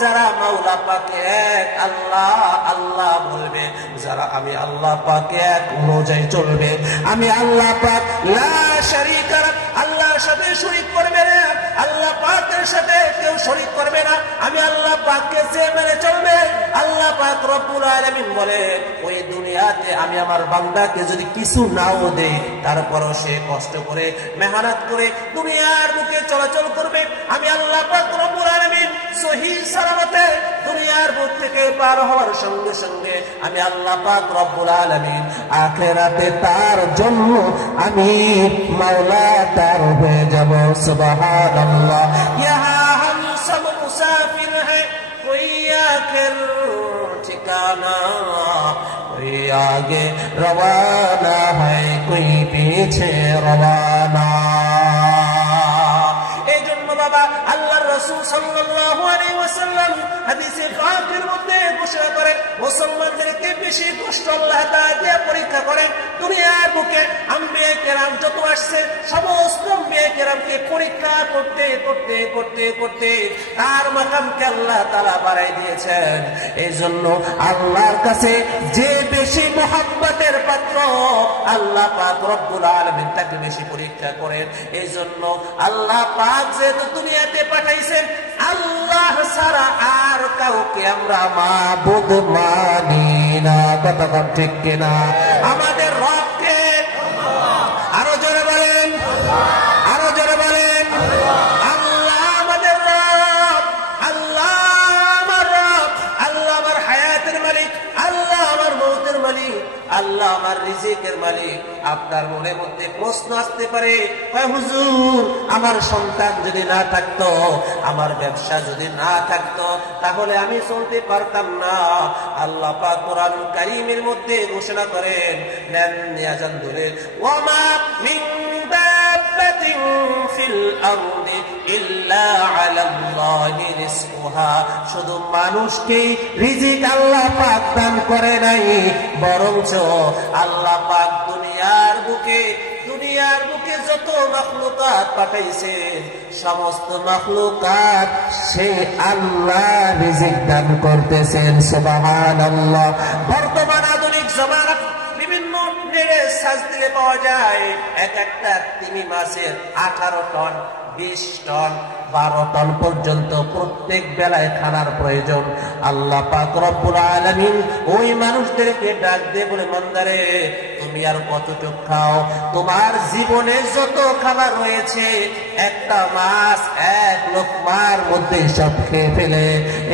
যারা মাওলা পাকে এক আল্লাহ আল্লাহ বলবে, যারা আমি আল্লাহ পাকে এক অনুযায়ী চলবে, আমি আল্লাহ পাক লা শারীকা লাহ, আল্লাহর সাথে শরীক করবে না, আল্লাহ পাকের সাথে কেউ শরীক করবে না, আমি আল্লাহ পাককে যে মেনে চলবে, আল্লাহ পাক রব্বুল আলামিন বলে ওই দুনিয়াতে আমি আমার বান্দাকে যদি কিছু নাও দেই, তারপরও সে কষ্ট করে মেহনত করে দুনিয়ার বুকে চলাচল করবে, আমি আল্লাহ পাক রব্বুল আলামিন সহিহ সালামতে দুনিয়ার বুক থেকে পার হওয়ার সঙ্গে সঙ্গে আমি আল্লাহ পাক রব্বুল আলামিন আখিরাতে তার জন্য আমি মাওলা তার হয়ে যাব। সুবহানাল্লাহ। ইহা হাম সব মুসাফির হ্যায়, কোই আখির ঠিকানা, कोई आगे रवाना है, कोई पीछे रवाना। এই জন্য বাবা আল্লাহর রাসূল সাল্লাল্লাহু আলাইহি ওয়াসাল্লাম হাদিসে পাকের মধ্যে ঘোষণা করেন মুসলমানদেরকে বেশি কষ্ট আল্লাহ তাআলা দিয়ে পরীক্ষা করেন। দুনিয়ার বুকে আম্বিয়া কেরাম যত আসছে সমস্ত আম্বিয়া কেরামকে পরীক্ষা করতে করতে করতে করতে তার মাকামকে আল্লাহ তাআলা বাড়াই দিয়েছেন। এই জন্য আল্লাহর কাছে যে বেশি মহব্বতের পাত্র আল্লাহ পাক রব্বুল আলামিন তাকে বেশি পরীক্ষা করেন। এই জন্য আল্লাহ পাক যেহেতু দুনিয়াতে পাঠাইছেন, আল্লাহ ছাড়া আর কাউকে আমরা মাবুদ মানি না। কথা ঠিক কিনা? আমাদের রবকে আরো জোরে বলেন, আরো জোরে বলেন, আল্লাহ আমাদের রব, আল্লাহ আমার রব, আল্লাহ আমার হায়াতের মালিক, আল্লাহ আমার মৌতের মালিক, আল্লাহ আমার রিজিকের মালিক। আপনার মনের মধ্যে প্রশ্ন আসতে পারে, হুজুর আমার সন্তান যদি না থাকতো, আমার ব্যবসা যদি না থাকতো, তাহলে আমি চলতে পারতাম না। আল্লাহ পাক কোরআনুল কারীমের মধ্যে ঘোষণা করেন, নেন নিয়াজান ধরে, ওয়ামা মিন দাব্বাতিন ফিল আরদি ইল্লা আলাল্লাহি রিজকুহা, শুধু মানুষকেই রিজিক আল্লাহ পাক দান করে নাই, বরঞ্চ আল্লাহ পাক দুনিয়ার বুকে, দুনিয়ার বুকে যত মাখলুকাত পাঠাইছেন সমস্ত মাখলুকাত সেই আল্লাহ রিজিক দান করতেছেন। সুবহানাল্লাহ। বর্তমান আধুনিক জামানা বিভিন্ন নেড়ে সাজ দিলে পাওয়া যায় এক একটা তিমি মাছের 18 টন, 20 টন, 12 টন পর্যন্ত প্রত্যেক বেলায় খানার প্রয়োজন। আল্লাহ পাক রব্বুল আলামিন ওই মানুষদেরকে ডাক দিয়ে বলে, বান্দারে তুমি আর কতটুকু খাও? তোমার জীবনে যত খাবার রয়েছে একটা মাছ এক লোকমার মধ্যে সব খেয়ে ফেলে।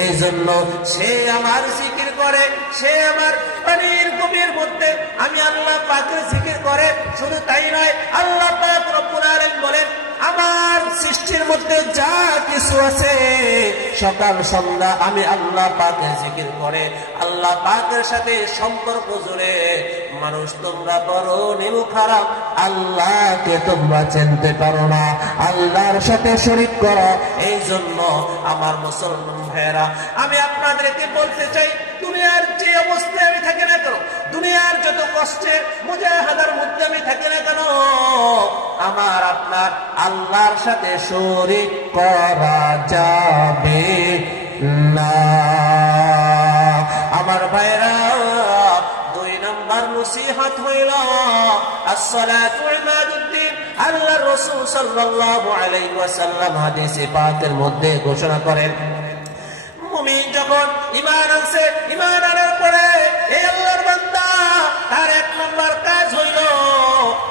এই জন্য সে আমার জিকির করে, সে আমার পানির গভীর মধ্যে আমি আল্লাহ পাকের জিকির করে। শুধু তাই নয়, আল্লাহ পাক রব্বুল আলামিন বলেন আমার সৃষ্টির মধ্যে যা কিছু আছে সকাল সন্ধ্যা আমি আল্লাহ পাকের জিকির করে, আল্লাহ পাকের সাথে সম্পর্ক জুড়ে। মানুষ তোমরা বড় নিমু খারাপ, আল্লাহকে তোমরা চিনতে পারো না, আল্লাহর সাথে শরীক করো। এই জন্য আমার মুসলমান ভাইয়েরা, আমি আপনাদেরকে বলতে চাই, দুনিয়ার যে অবস্থায় আমি থাকি না কেন, দুনিয়ার যত কষ্টে মুজাহাদার মধ্যে আমি থাকি না কেন, আমার আপনার আল্লাহর সাথে শরীক করা যাবে না। আমার ভাইরা, 2 নম্বর নসিহত হইল আসসালাতু ইমাদুদ্দিন। আল্লাহর রাসূল সাল্লাল্লাহু আলাইহি ওয়াসাল্লাম হাদিসে পাকের মধ্যে ঘোষণা করেন, মুমিন যখন ঈমান আনছে, ঈমান আনার পরে এই আল্লাহর বান্দা তার 1 নম্বর কাজ হইল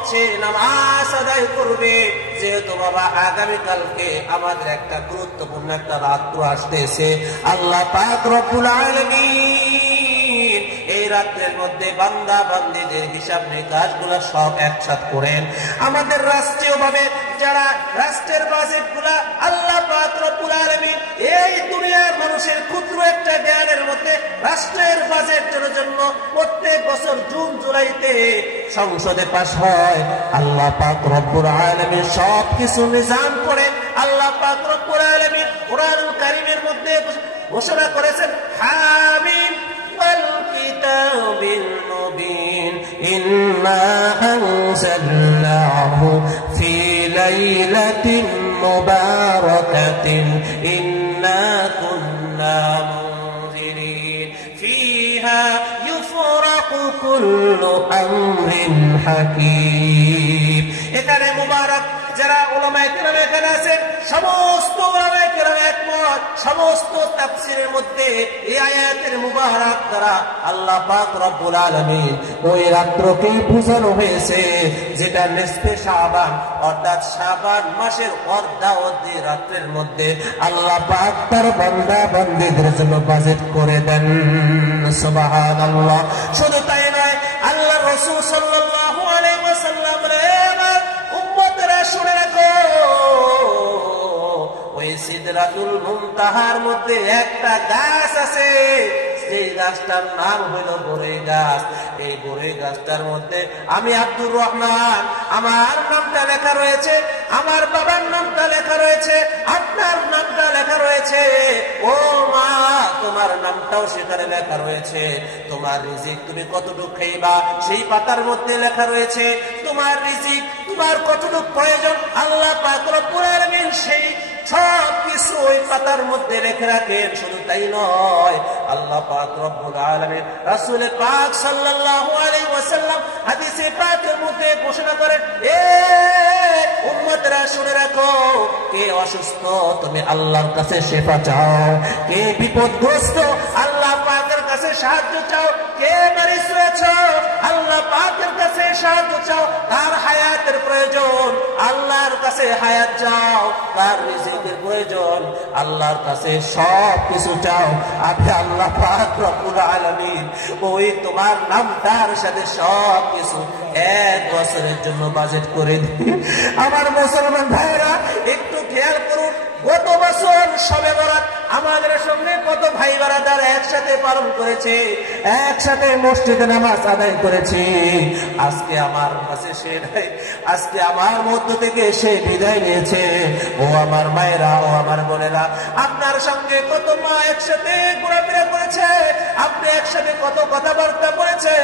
সে নামাজ আদায় করবে। যেহেতু বাবা আগামীকালকে আমাদের একটা গুরুত্বপূর্ণ একটা রাত্র আসতেছে, আল্লাহ পাক রব্বুল আলামিন এই রাত্রের মধ্যে বান্দা বান্দীদের হিসাব নিকাশগুলো সব একসাথে করেন। আমাদের রাষ্ট্রীয় ভাবে যারা রাষ্ট্রের বাজেট গুলা আল্লাহ পাক রব্বুল আলামিন এই দুনিয়ার মানুষের ক্ষুদ্র একটা জ্ঞানের মধ্যে রাষ্ট্রের বাজেটের জন্য প্রত্যেক বছর জুন জুলাইতে সংসদে পাস হয়। আল্লাহ পাক রব্বুল আলামিন সব কিছু নিজাম করে আল্লাহ পাক রব্বুল আলামিন কুরআনুল কারীমের মধ্যে ঘোষণা করেছেন, হামিম ওয়াল কিতাবিল মুবিন ইন্না আনজালনাহু ফি লাইলাতিন মুবারাকাতিন ইন্না কুন্না মুনজিরিন ফিহা ইউফরাকু কুল্লু আমরিন হাকীম। এখানে মুবারক যারা উলামায়ে কেরাম এখানে আছেন, সমস্ত উলামায়ে কেরাম একমত, সমস্ত তাফসীরের মধ্যে এই আয়াতের মুবারক দ্বারা আল্লাহ পাক রব্বুল আলামিন ওই রাত্রকেই বোঝানো হয়েছে যেটা নিসফে শাবান, অর্থাৎ শাবান মাসের অর্ধাবধি রাত্রের মধ্যে আল্লাহ পাক তার বান্দা বান্দীদের জন্য বাজেট করে দেন। সুবহানাল্লাহ। শুধু তাই নয়, আল্লাহ রাসূল সাল্লাল্লাহু আলাইহি ওয়াসাল্লাম বলেন, উম্মতরা শুনে রাখো, ওই সিদরাতুল মুনতাহার মধ্যে একটা গাছ আছে, সেই গাছটার নাম হইল বরই গাছ। এই বরই গাছটার মধ্যে আমি আব্দুর রহমান, আমার নামটা লেখা রয়েছে, আমার বাবার নামটা লেখা রয়েছে, আপনার নামটা লেখা রয়েছে, ও মা তোমার নামটাও সেখানে লেখা রয়েছে। তোমার রিজিক তুমি কতটুকু খাইবা সেই পাতার মধ্যে লেখা রয়েছে। তোমার রিজিক তোমার কতটুকু প্রয়োজন আল্লাহ পাক রব্বুল আলামিন সেই সব কিছু ওই পাতার মধ্যে রেখে রাখেন। শুধু তাই নয়, আল্লাহ পাক রব্বুল আলামিন রাসূল পাক সাল্লাল্লাহু আলাইহি ওয়াসাল্লাম হাদিসে পাকের মধ্যে ঘোষণা করেন, এ উম্মতরা শুনে রাখো, কে অসুস্থ তুমি আল্লাহর কাছে শিফা চাও, কে বিপদগ্রস্ত আল্লাহ পাকের কাছে সাহায্য চাও, কে মরিস রয়েছে আল্লাহ পাকের কাছে সাহায্য চাও, তার হায়াতের প্রয়োজন আল্লাহর কাছে হায়াত চাও, তার রিজিকের প্রয়োজন আল্লাহর কাছে সব কিছু চাও। আপনি আল্লাহ পাক রব্বুল আলামিন ওই তোমার নামটার সাথে সব কিছু 1 বছরের জন্য বাজেট করে দিই। আমার মুসলমান ভাইরা একটু খেয়াল করুন, গত বছর শবে বরাত আমাদের সঙ্গে কত ভাই বারাদার একসাথে পালন করেছে, একসাথে মসজিদে নামাজ আদায় করেছি। আজকে আমার কাছে সে নাই, আজকে আমার মধ্য থেকে সে বিদায় নিয়েছে। ও আমার মায়েরা, ও আমার বোনেরা, আপনার সঙ্গে কত মা একসাথে ঘোরাফেরা করেছে, আপনি একসাথে কত কথাবার্তা করেছে,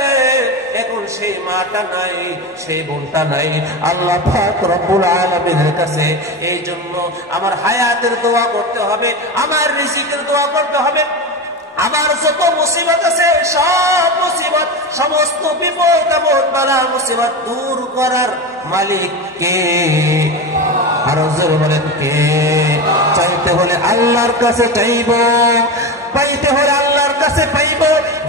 এখন সেই মাটা নাই, সেই বোনটা নাই। আল্লাহ পাক রব্বুল আলামিনের কাছে এই জন্য আমার হায়াতের দোয়া করতে হবে, আমার রিজিকের দোয়া করতে হবে। আমার যত মুসিবত আছে সব মুসিবত, সমস্ত বিপদ আপদ বালা মুসিবত দূর করার মালিক কে? আরো জোরে বলেন কে? চাইতে হলে আল্লাহর কাছে চাইব, পাইতে হলে আল্লাহর কাছে পাইব,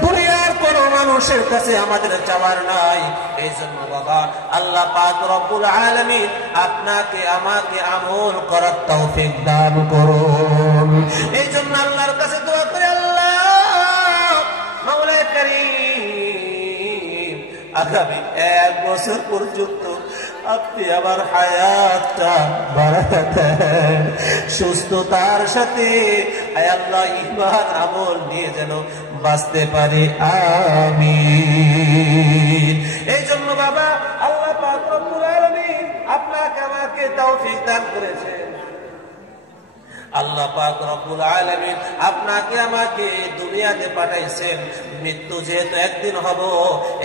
দুনিয়ার কোন মানুষের কাছে আমাদের চাওয়ার নাই। এই জন্য বাবা আল্লাহ পাক রব্বুল আলামিন আপনাকে আমাকে আমল করার তৌফিক দান করুন। এই জন্য আল্লাহর কাছে দোয়া করে, আল্লাহ মাওলা কারীম আগামী 1 বছর পর্যন্ত আপনি আমার হায়াতটা বাড়াতে দেন, সুস্থতার সাথে আয় আল্লাহ ঈমান আমল নিয়ে যেন বাঁচতে পারি, আমিন। এই জন্য বাবা আল্লাহ পাক রব্বুল আলামিন আপনাকে আমাকে তৌফিক দান করেছেন। আল্লাহ পাক রব্বুল আলামিন আপনাকে আমাকে দুনিয়াতে পাঠাইছেন। মৃত্যু যেহেতু একদিন হব,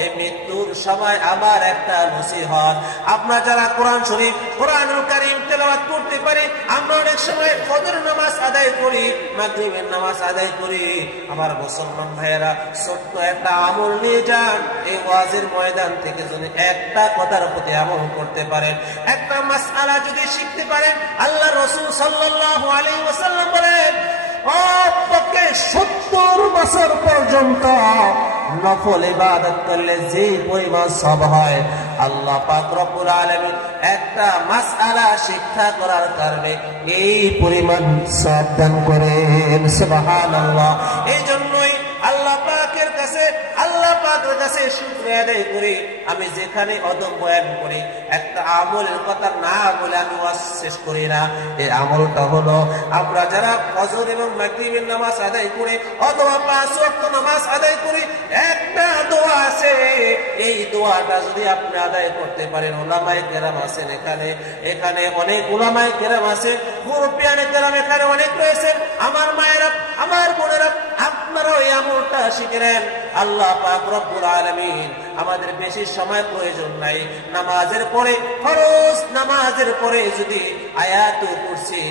এই মৃত্যুর সময় আমার একটা নসিহত, আপনারা যারা কোরআন শরীফ কোরআনুল কারীম তেলাওয়াত করতে পারি, আমরা অনেক সময় ফজর নামাজ আদায় করি, মাগরিবের নামাজ আদায় করি। আমার মুসলমান ভাইয়েরা ছোট্ট একটা আমল নিয়ে যান, এই ওয়াজের ময়দান থেকে যদি একটা কথার প্রতি আমল করতে পারেন, একটা মাসআলা যদি শিখতে পারেন, আল্লাহ রাসূল সাল্লাল্লাহু আলাইহি ওয়াসাল্লাম বলেন কমপক্ষে 70 বছর পর্যন্ত নফল ইবাদত করলে যে পরিমাণ সওয়াব হয়, আল্লাহ পাক রব্বুল আলামিন একটা মাসআলা শিক্ষা করার কারণে এই পরিমাণ সওয়াব দান করেন। সুবহানাল্লাহ। এই জন্যই আল্লাহ পাকের কাছে শুকরিয়া আদায় করি। আমি যেখানে অদব বয়ান করি, একটা আমলের কথা না বলে আমি ওয়াজ শেষ করি না। এই আমলটা হলো আমরা যারা ফজর এবং মাগরিবের নামাজ আদায় করি অথবা 5 ওয়াক্ত নামাজ আদায় করি, একটা দোয়া আছে, এই দোয়াটা যদি আপনি আদায় করতে পারেন, উলামায়ে কেরাম আছেন এখানে অনেক উলামায়ে কেরাম আছেন, মুরব্বিয়ানে কেরাম এখানে অনেক রয়েছেন, আমার মায়েরা, আমার বোনেরা, আপনারা এই আমলটা শিখে নেন। আল্লাহ পাক রব্বুল আলামিন আমাদের বেশি সময় প্রয়োজন নাই, নামাজের পরে, ফরজ নামাজের পরে যদি আয়াতুল কুরসি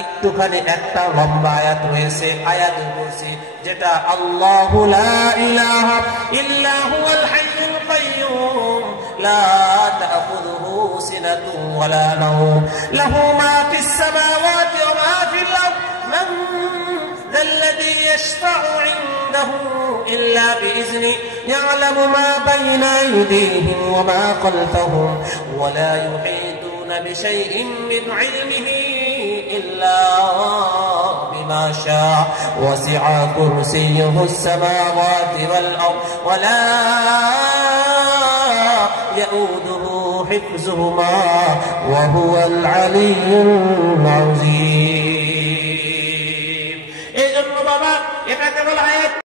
একটুখানি একটা লম্বা আয়াত রয়েছে, আয়াতুল কুরসি, যেটা আল্লাহু লা ইলাহা ইল্লা হুয়াল হাইয়ুল কাইয়্যুম লা তাখুযুহু সিনাতুন ওয়ালা নাওম লাহু মা ফিস সামাওয়াতি ওয়া মা ফিল আরদ মান যাল্লাযী ইয়াশফা'ু 'ইনদাহু ইল্লা বিইذنিহি ইয়া'লামু মা বাইনা আইদিহিম ওয়া মা খালফাহুম ওয়া লা ইউহীতুনা বিশাইইন মিন 'ইলমিহি ইল্লা বিমা শা'a ওয়াসি'a কুরসিয়্যুহু আস-সামাওয়াতি ওয়াল আরদ ওয়া লা ইয়াউদুহু হিফযুহুমা ওয়া হুয়াল 'আলিয়্যুল 'আযীম। এই জন্য বাবা এটাকে বলা হয়